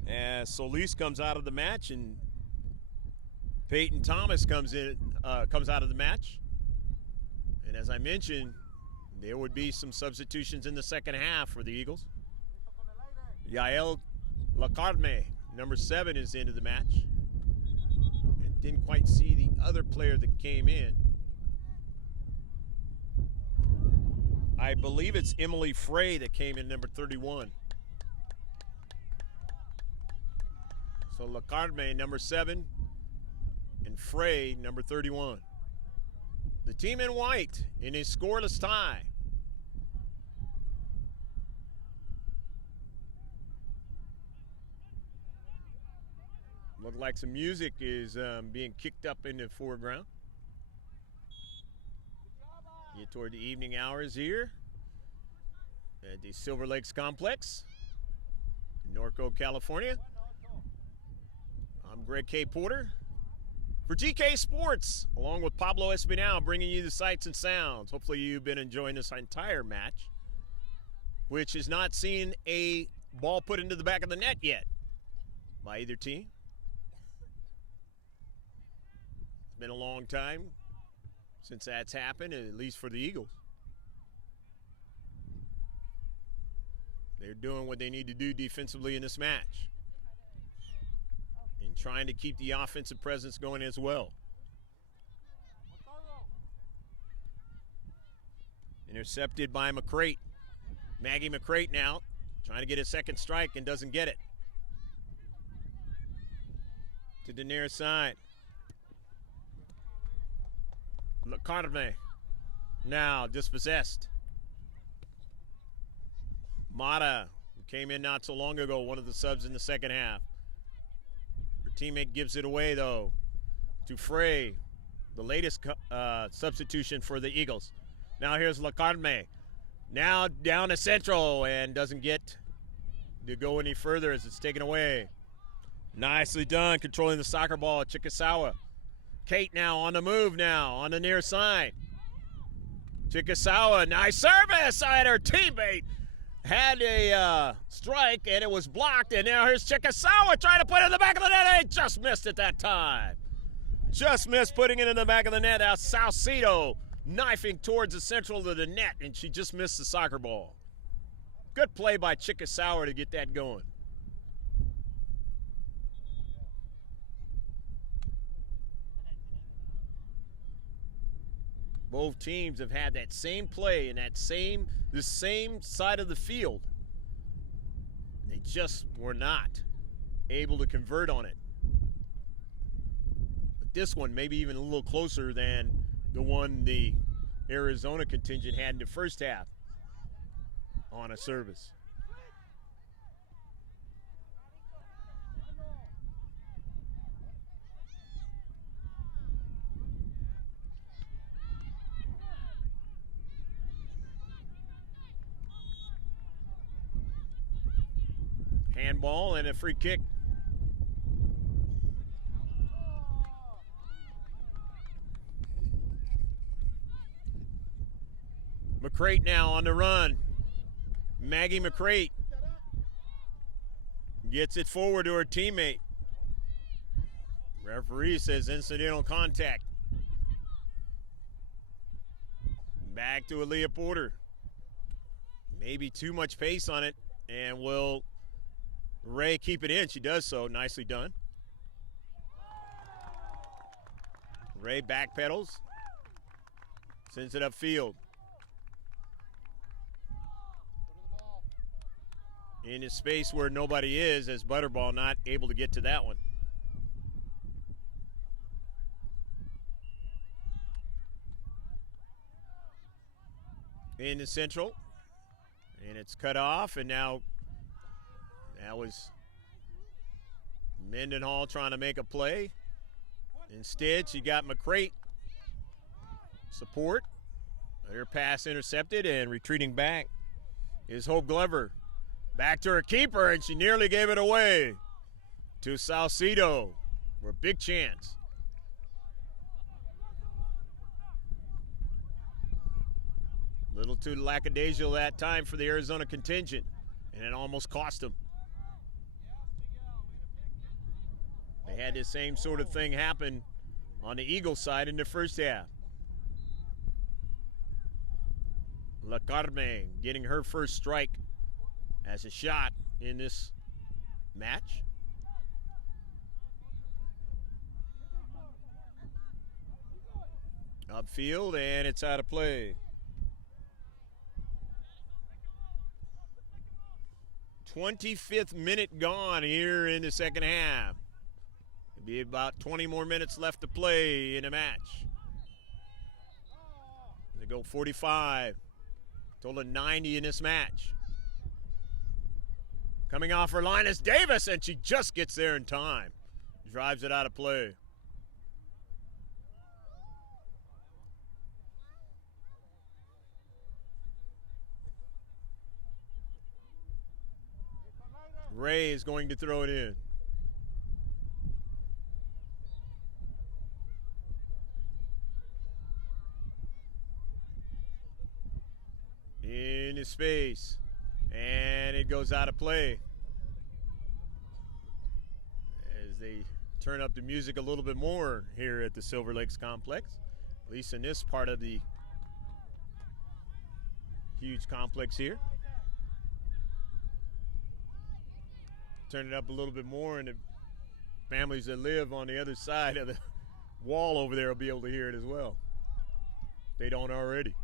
as Solis comes out of the match and Peyton Thomas comes out of the match. And as I mentioned, there would be some substitutions in the second half for the Eagles. Yael Lacarme, number 7, is into the match. And didn't quite see the other player that came in. I believe it's Emily Frey that came in, number 31. So Lacarme, number 7, and Frey, number 31. The team in white in a scoreless tie. Look like some music is being kicked up in the foreground. Get toward the evening hours here at the Silver Lakes Complex, Norco, California. I'm Greg K. Porter for GK Sports, along with Pablo Espinal, bringing you the sights and sounds. Hopefully you've been enjoying this entire match, which has not seen a ball put into the back of the net yet by either team. It's been a long time since that's happened, at least for the Eagles. They're doing what they need to do defensively in this match and trying to keep the offensive presence going as well. Intercepted by McCrate. Maggie McCrate now trying to get a second strike and doesn't get it. To the near side. Lacarme now dispossessed. Mata, who came in not so long ago, one of the subs in the second half. Her teammate gives it away, though, to Frey, the latest substitution for the Eagles. Now here's Lacarme. Now down to central and doesn't get to go any further as it's taken away. Nicely done, controlling the soccer ball at Chikasawa. Kate now on the move now, on the near side. Chikasawa, nice service, and her teammate had a strike, and it was blocked, and now here's Chikasawa trying to put it in the back of the net, and he just missed it that time. Just missed putting it in the back of the net. Now Salcido knifing towards the central of the net, and she just missed the soccer ball. Good play by Chikasawa to get that going. Both teams have had that same play in the same side of the field. They just were not able to convert on it. But this one maybe even a little closer than the one the Arizona contingent had in the first half on a service. Handball and a free kick. McCrate now on the run. Maggie McCrate gets it forward to her teammate. Referee says incidental contact. Back to Aaliyah Porter. Maybe too much pace on it, and will Ray keep it in? She does so. Nicely done. Ray backpedals. Sends it upfield. In a space where nobody is, as Butterball not able to get to that one. In the central. And it's cut off, and now that was Mendenhall trying to make a play. Instead, she got McCrate support. Her pass intercepted, and retreating back is Hope Glover. Back to her keeper, and she nearly gave it away to Salcido for a big chance. Little too lackadaisical that time for the Arizona contingent, and it almost cost them. had the same sort of thing happen on the Eagles side in the first half. La Carme getting her first strike as a shot in this match. Upfield, and it's out of play. 25th minute gone here in the second half. It'll be about 20 more minutes left to play in the match. They go 45. Total of 90 in this match. Coming off her line is Davis, and she just gets there in time. Drives it out of play. Ray is going to throw it in. Into space. And it goes out of play. As they turn up the music a little bit more here at the Silver Lakes Complex. At least in this part of the huge complex here. Turn it up a little bit more, and the families that live on the other side of the wall over there will be able to hear it as well. If they don't already.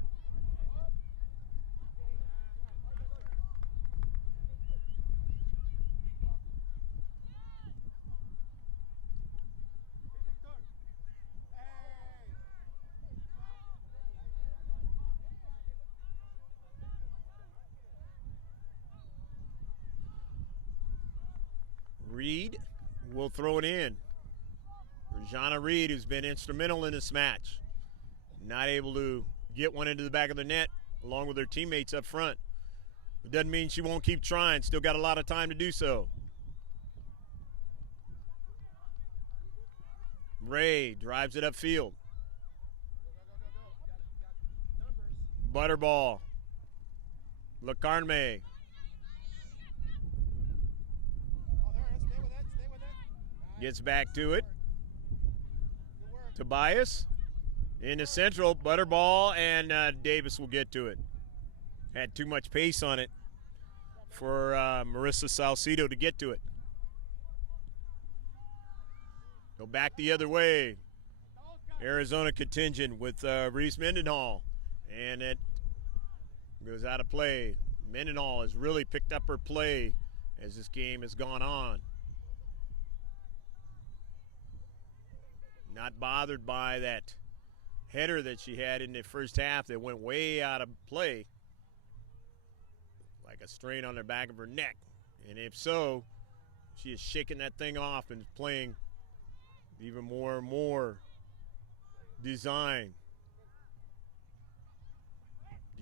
Reed will throw it in. Rajana Reed, who's been instrumental in this match. Not able to get one into the back of the net along with her teammates up front. It doesn't mean she won't keep trying. Still got a lot of time to do so. Ray drives it upfield. Butterball. LaCarme. Gets back to it. Tobias in the central. Butterball, and Davis will get to it. Had too much pace on it for Marissa Salcido to get to it. Go back the other way. Arizona contingent with Reese Mendenhall. And it goes out of play. Mendenhall has really picked up her play as this game has gone on. Not bothered by that header that she had in the first half that went way out of play. Like a strain on the back of her neck. And if so, she is shaking that thing off and playing even more and more design,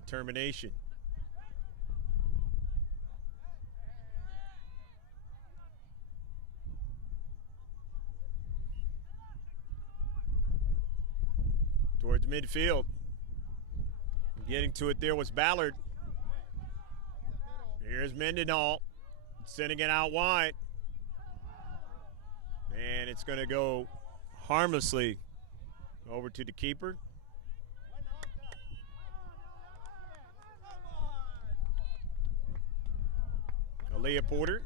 determination. Towards midfield. Getting to it there was Ballard. Here's Mendenhall sending it out wide. And it's going to go harmlessly over to the keeper. Aaliyah Porter.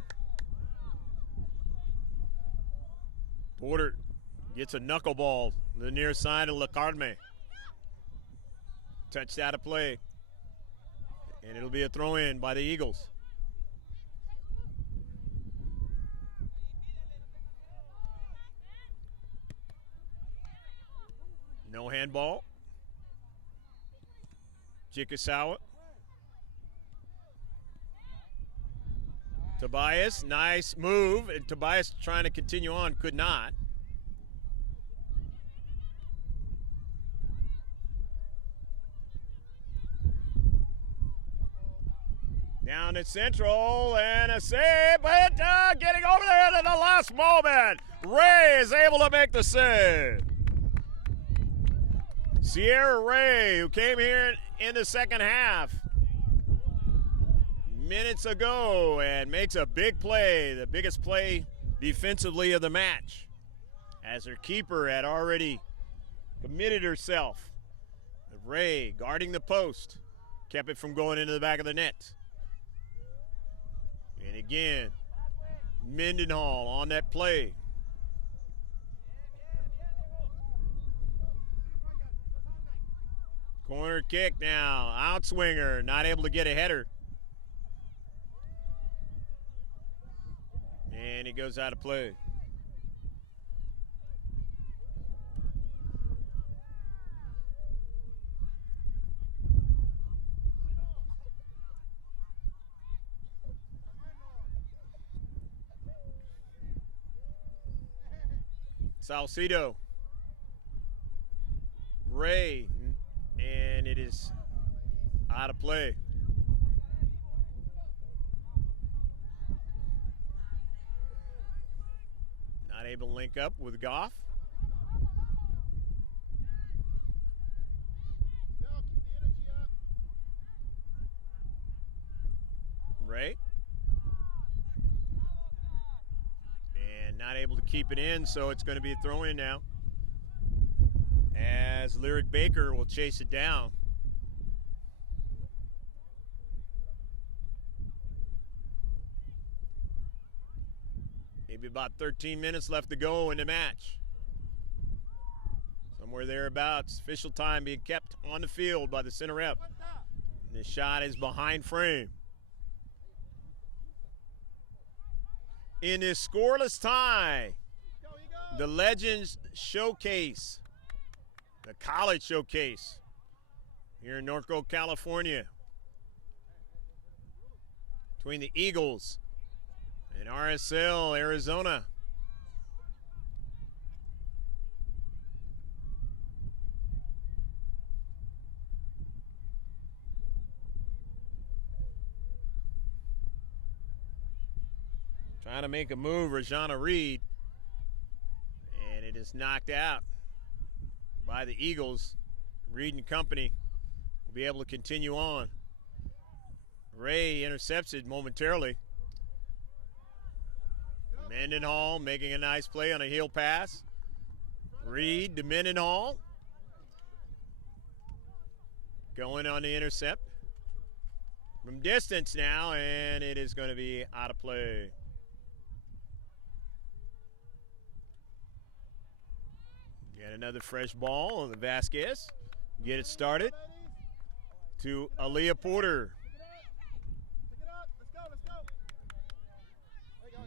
Porter gets a knuckleball to the near side of LaCarme. Touched out of play. And it'll be a throw in by the Eagles. No handball. Chikasawa. Tobias, nice move. And Tobias trying to continue on, could not. Down at central, and a save, but getting over there at the last moment. Ray is able to make the save. Sierra Ray, who came here in the second half minutes ago and makes a big play, the biggest play defensively of the match. as her keeper had already committed herself. Ray guarding the post, kept it from going into the back of the net. And again, Mendenhall on that play. Corner kick now, outswinger, not able to get a header. And he goes out of play. Salcido. Ray, and it is out of play. Not able to link up with Goff. Ray. And not able to keep it in, so it's going to be a throw-in now, as Lyric Baker will chase it down. Maybe about 13 minutes left to go in the match. Somewhere thereabouts. Official time being kept on the field by the center rep. And the shot is behind frame. In this scoreless tie, the Legends Showcase, the college showcase here in Norco, California, between the Eagles and RSL Arizona. Trying to make a move, Rajana Reed, and it is knocked out by the Eagles. Reed and company will be able to continue on. Ray intercepts it momentarily. Mendenhall making a nice play on a heel pass. Reed to Mendenhall. Going on the intercept from distance now, and it is going to be out of play. Get another fresh ball on the Vasquez. Get it started to Aaliyah Porter.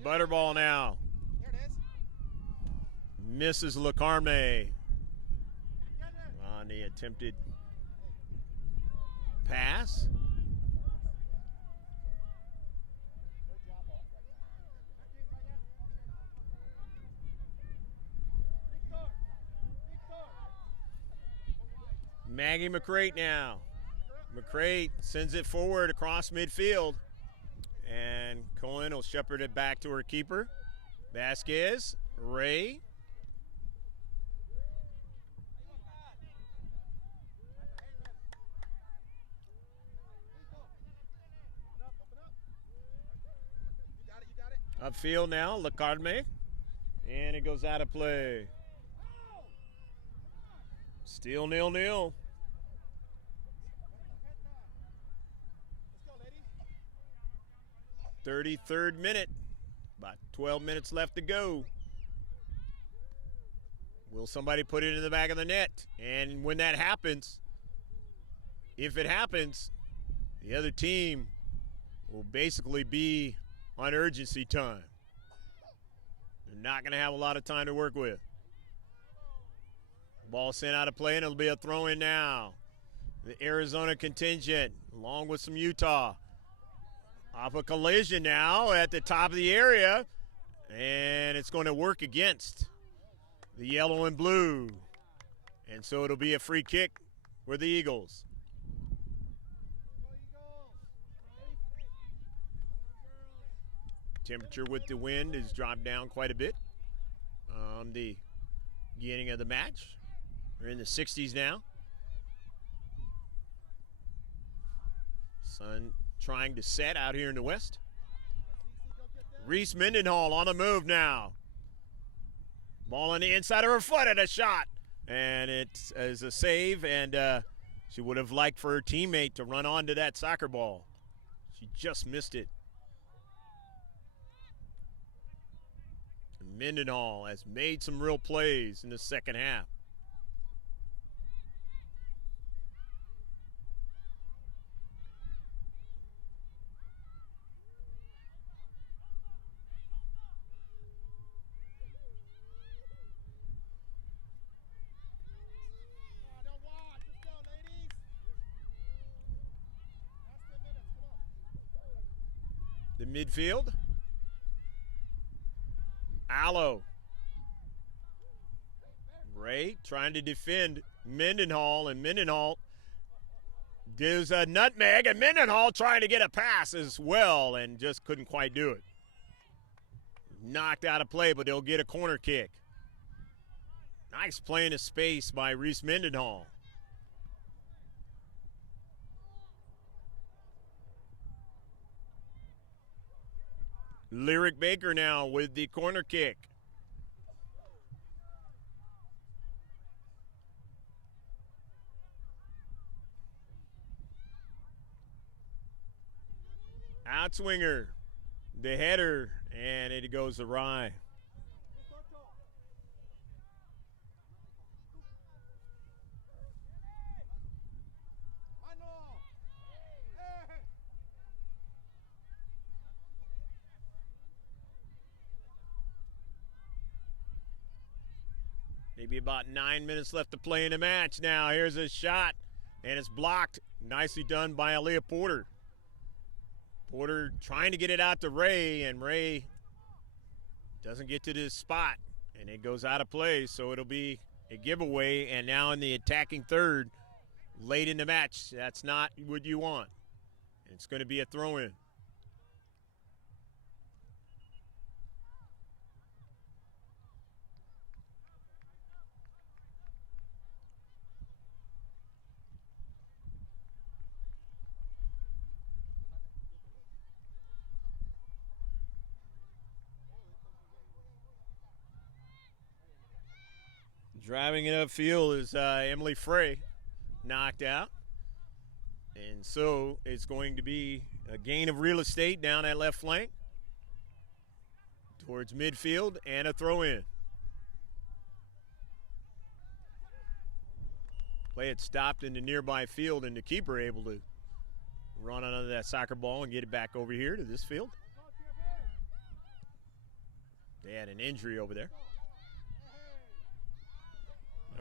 Butterball now. Misses Lacarme on the attempted pass. Maggie McCrate now. McCrate sends it forward across midfield. And Cohen will shepherd it back to her keeper. Vasquez, Ray. Upfield now, Lacarme. And it goes out of play. Still 0-0. 33rd minute. About 12 minutes left to go. Will somebody put it in the back of the net? And when that happens, if it happens, the other team will basically be on urgency time. They're not going to have a lot of time to work with. Ball sent out of play, and it'll be a throw-in now. The Arizona contingent, along with some Utah. Off a collision now at the top of the area, and it's going to work against the yellow and blue. And so it'll be a free kick for the Eagles. Temperature with the wind has dropped down quite a bit on the beginning of the match. We're in the 60s now. Sun trying to set out here in the west. Reese Mendenhall on the move now. Ball on the inside of her foot and a shot. And it is a save, and she would have liked for her teammate to run onto that soccer ball. She just missed it. Mendenhall has made some real plays in the second half. Don't watch. Let's go, ladies. Last 10 minutes. Come on. The midfield. Allo. Ray trying to defend Mendenhall, and Mendenhall gives a nutmeg, and Mendenhall trying to get a pass as well and just couldn't quite do it. Knocked out of play, but they'll get a corner kick. Nice play in space by Reese Mendenhall. Lyric Baker now with the corner kick. Outswinger, the header, and it goes awry. Maybe about 9 minutes left to play in the match now. Here's a shot, and it's blocked. Nicely done by Aaliyah Porter. Porter trying to get it out to Ray, and Ray doesn't get to this spot, and it goes out of play, so it'll be a giveaway. And now in the attacking third, late in the match, that's not what you want. It's going to be a throw-in. Driving it upfield is Emily Frey, knocked out. And so it's going to be a gain of real estate down that left flank towards midfield and a throw-in. Play it stopped in the nearby field, and the keeper able to run under that soccer ball and get it back over here to this field. They had an injury over there.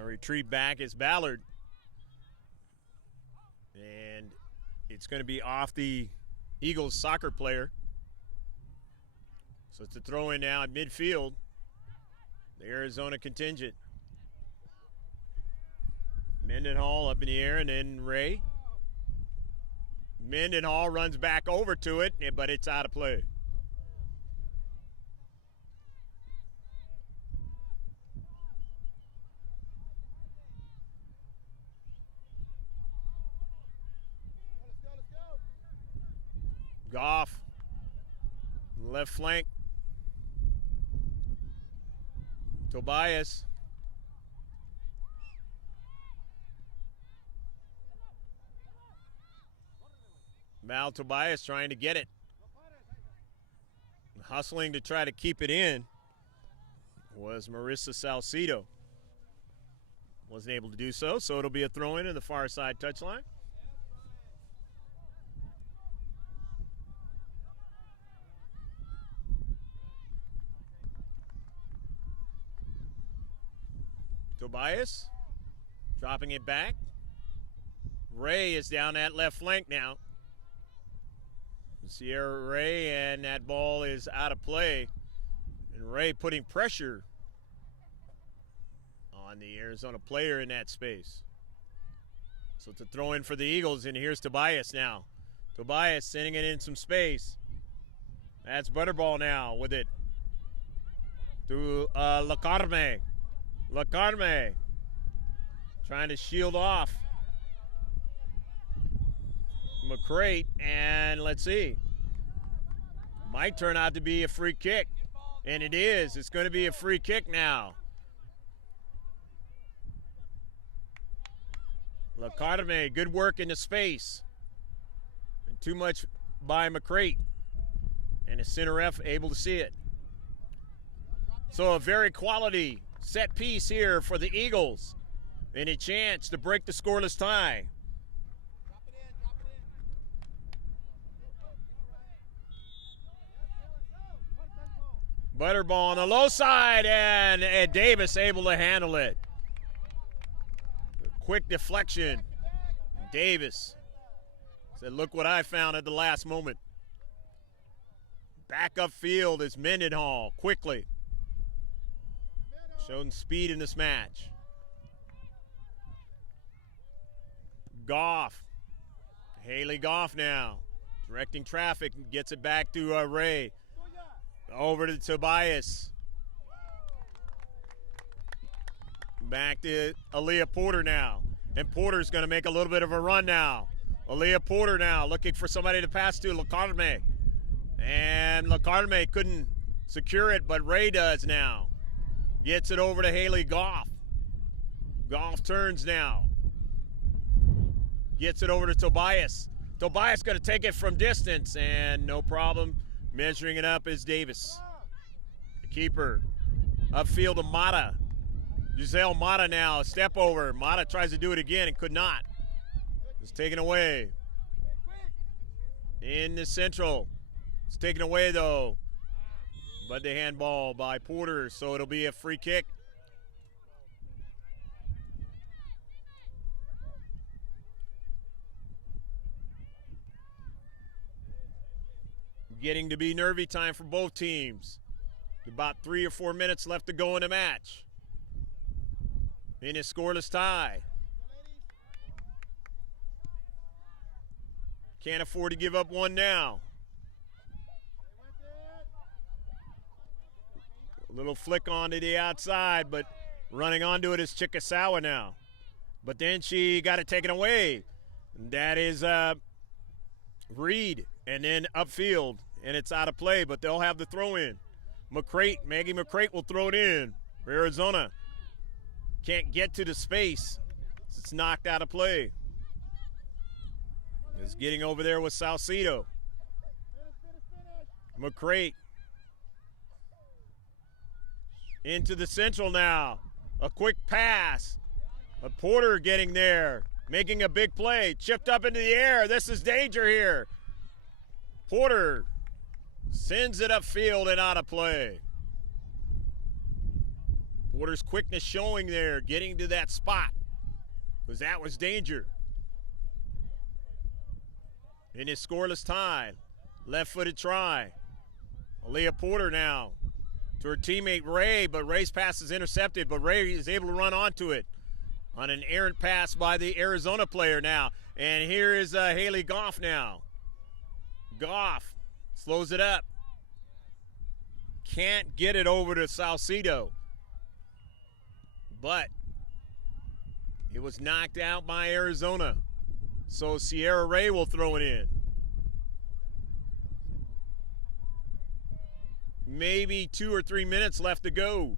A retreat back is Ballard. And it's going to be off the Eagles soccer player. So it's a throw in now at midfield. The Arizona contingent. Mendenhall up in the air, and then Ray. Mendenhall runs back over to it, but it's out of play. Goff, left flank. Tobias. Mal Tobias trying to get it. Hustling to try to keep it in was Marissa Salcido. Wasn't able to do so, so it'll be a throw-in the far side touchline. Tobias dropping it back. Ray is down that left flank now. Sierra Ray, and that ball is out of play. And Ray putting pressure on the Arizona player in that space. So it's a throw in for the Eagles, and here's Tobias now. Tobias sending it in some space. That's Butterball now with it to LaCarme. LaCarme trying to shield off McCrate, and let's see. Might turn out to be a free kick, and it is. It's going to be a free kick now. Lacarme, good work in the space. And too much by McCrate. And the center ref able to see it. So a very quality set piece here for the Eagles. And a chance to break the scoreless tie. Butterball on the low side, and Davis able to handle it. Quick deflection. Davis said, look what I found at the last moment. Back upfield is Mendenhall quickly. Showing speed in this match. Goff. Haley Goff now. Directing traffic, gets it back to Ray. Over to Tobias. Back to Aaliyah Porter now. And Porter's going to make a little bit of a run now. Aaliyah Porter now looking for somebody to pass to. Lacarme. And Lacarme couldn't secure it, but Ray does now. Gets it over to Haley Goff. Goff turns now. Gets it over to Tobias. Tobias going to take it from distance, and no problem. Measuring it up is Davis. The keeper. Upfield to Mata. Giselle Mata now. A step over. Mata tries to do it again and could not. It's taken away. In the central. It's taken away though. But the handball by Porter, so it'll be a free kick. Getting to be nervy time for both teams. About 3 or 4 minutes left to go in the match. In a scoreless tie. Can't afford to give up one now. A little flick onto the outside, but running onto it is Chikasawa now. But then she got it taken away. That is Reed, and then upfield, and it's out of play, but they'll have the throw in. Maggie McCrate will throw it in for Arizona. Can't get to the space. It's knocked out of play. It's getting over there with Salcido. McCrate. Into the central now. A quick pass. A Porter getting there. Making a big play. Chipped up into the air. This is danger here. Porter sends it upfield and out of play. Porter's quickness showing there. Getting to that spot. Because that was danger. In his scoreless tie. Left-footed try. Aaliyah Porter now. To her teammate Ray, but Ray's pass is intercepted, but Ray is able to run onto it on an errant pass by the Arizona player now. And here is Haley Goff now. Goff slows it up. Can't get it over to Salcido. But it was knocked out by Arizona. So Sierra Ray will throw it in. Maybe 2 or 3 minutes left to go.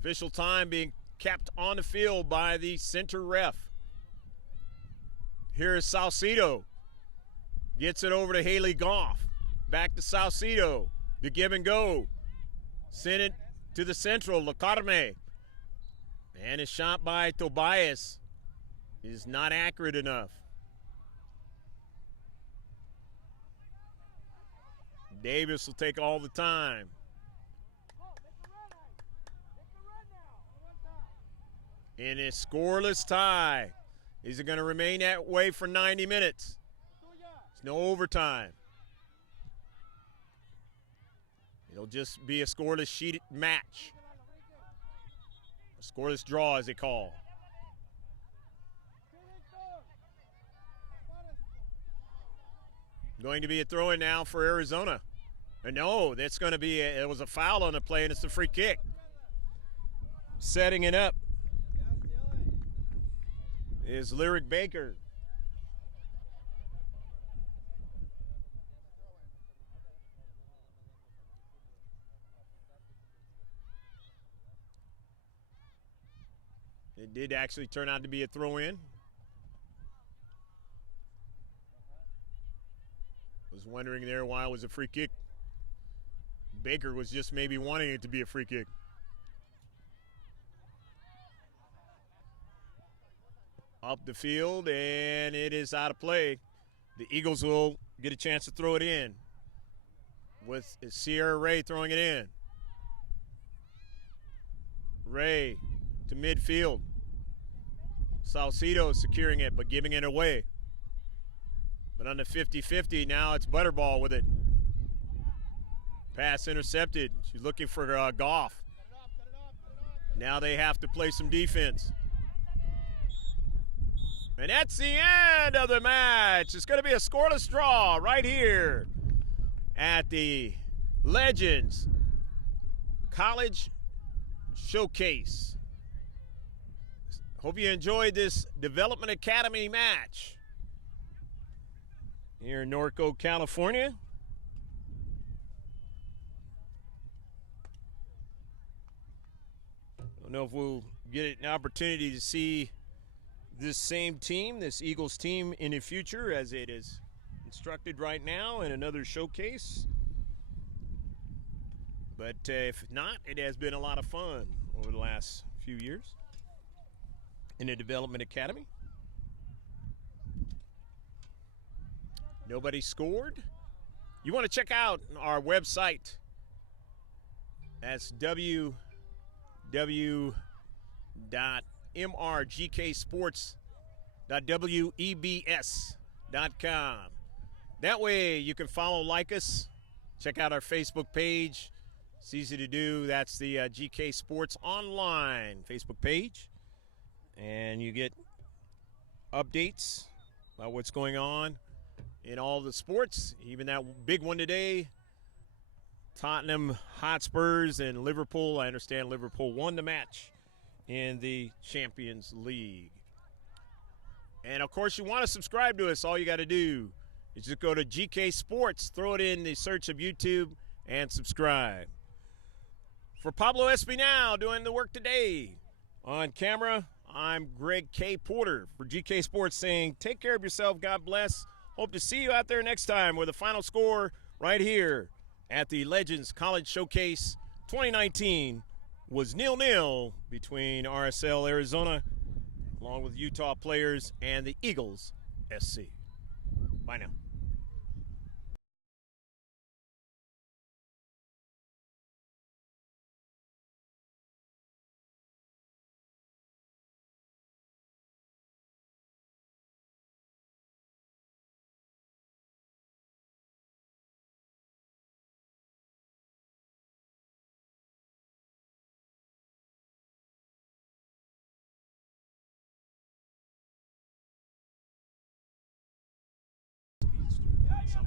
Official time being kept on the field by the center ref. Here is Salcido. Gets it over to Haley Goff. Back to Salcido. The give and go. Send it to the central, Lacarme. And a shot by Tobias is not accurate enough. Davis will take all the time. In a scoreless tie. Is it going to remain that way for 90 minutes? There's no overtime. It'll just be a scoreless sheet match. A scoreless draw, as they call. Going to be a throw-in now for Arizona. And no, that's going to be, it was a foul on the play, and it's a free kick. Setting it up is Lyric Baker. Did actually turn out to be a throw-in. Was wondering there why it was a free kick. Baker was just maybe wanting it to be a free kick. Up the field, and it is out of play. The Eagles will get a chance to throw it in with Sierra Ray throwing it in. Ray to midfield. Salcido securing it, but giving it away. But on the 50-50, now it's Butterball with it. Pass intercepted. She's looking for Goff. Now they have to play some defense. And that's the end of the match. It's going to be a scoreless draw right here at the Legends College Showcase. Hope you enjoyed this Development Academy match here in Norco, California. Don't know if we'll get an opportunity to see this same team, this Eagles team, in the future as it is instructed right now in another showcase. But if not, it has been a lot of fun over the last few years in the Development Academy. Nobody scored. You want to check out our website. That's www.mrgksports.webs.com. That way you can follow, like us, check out our Facebook page. It's easy to do. That's the GK Sports Online Facebook page. And you get updates about what's going on in all the sports, even that big one today, Tottenham Hotspurs and Liverpool. I understand Liverpool won the match in the Champions League. And, of course, you want to subscribe to us. All you got to do is just go to GK Sports, throw it in the search of YouTube, and subscribe. For Pablo Espinal doing the work today on camera, I'm Greg K. Porter for GK Sports saying take care of yourself. God bless. Hope to see you out there next time with the final score right here at the Legends College Showcase 2019 was 0-0 between RSL Arizona along with Utah players and the Eagles SC. Bye now. Some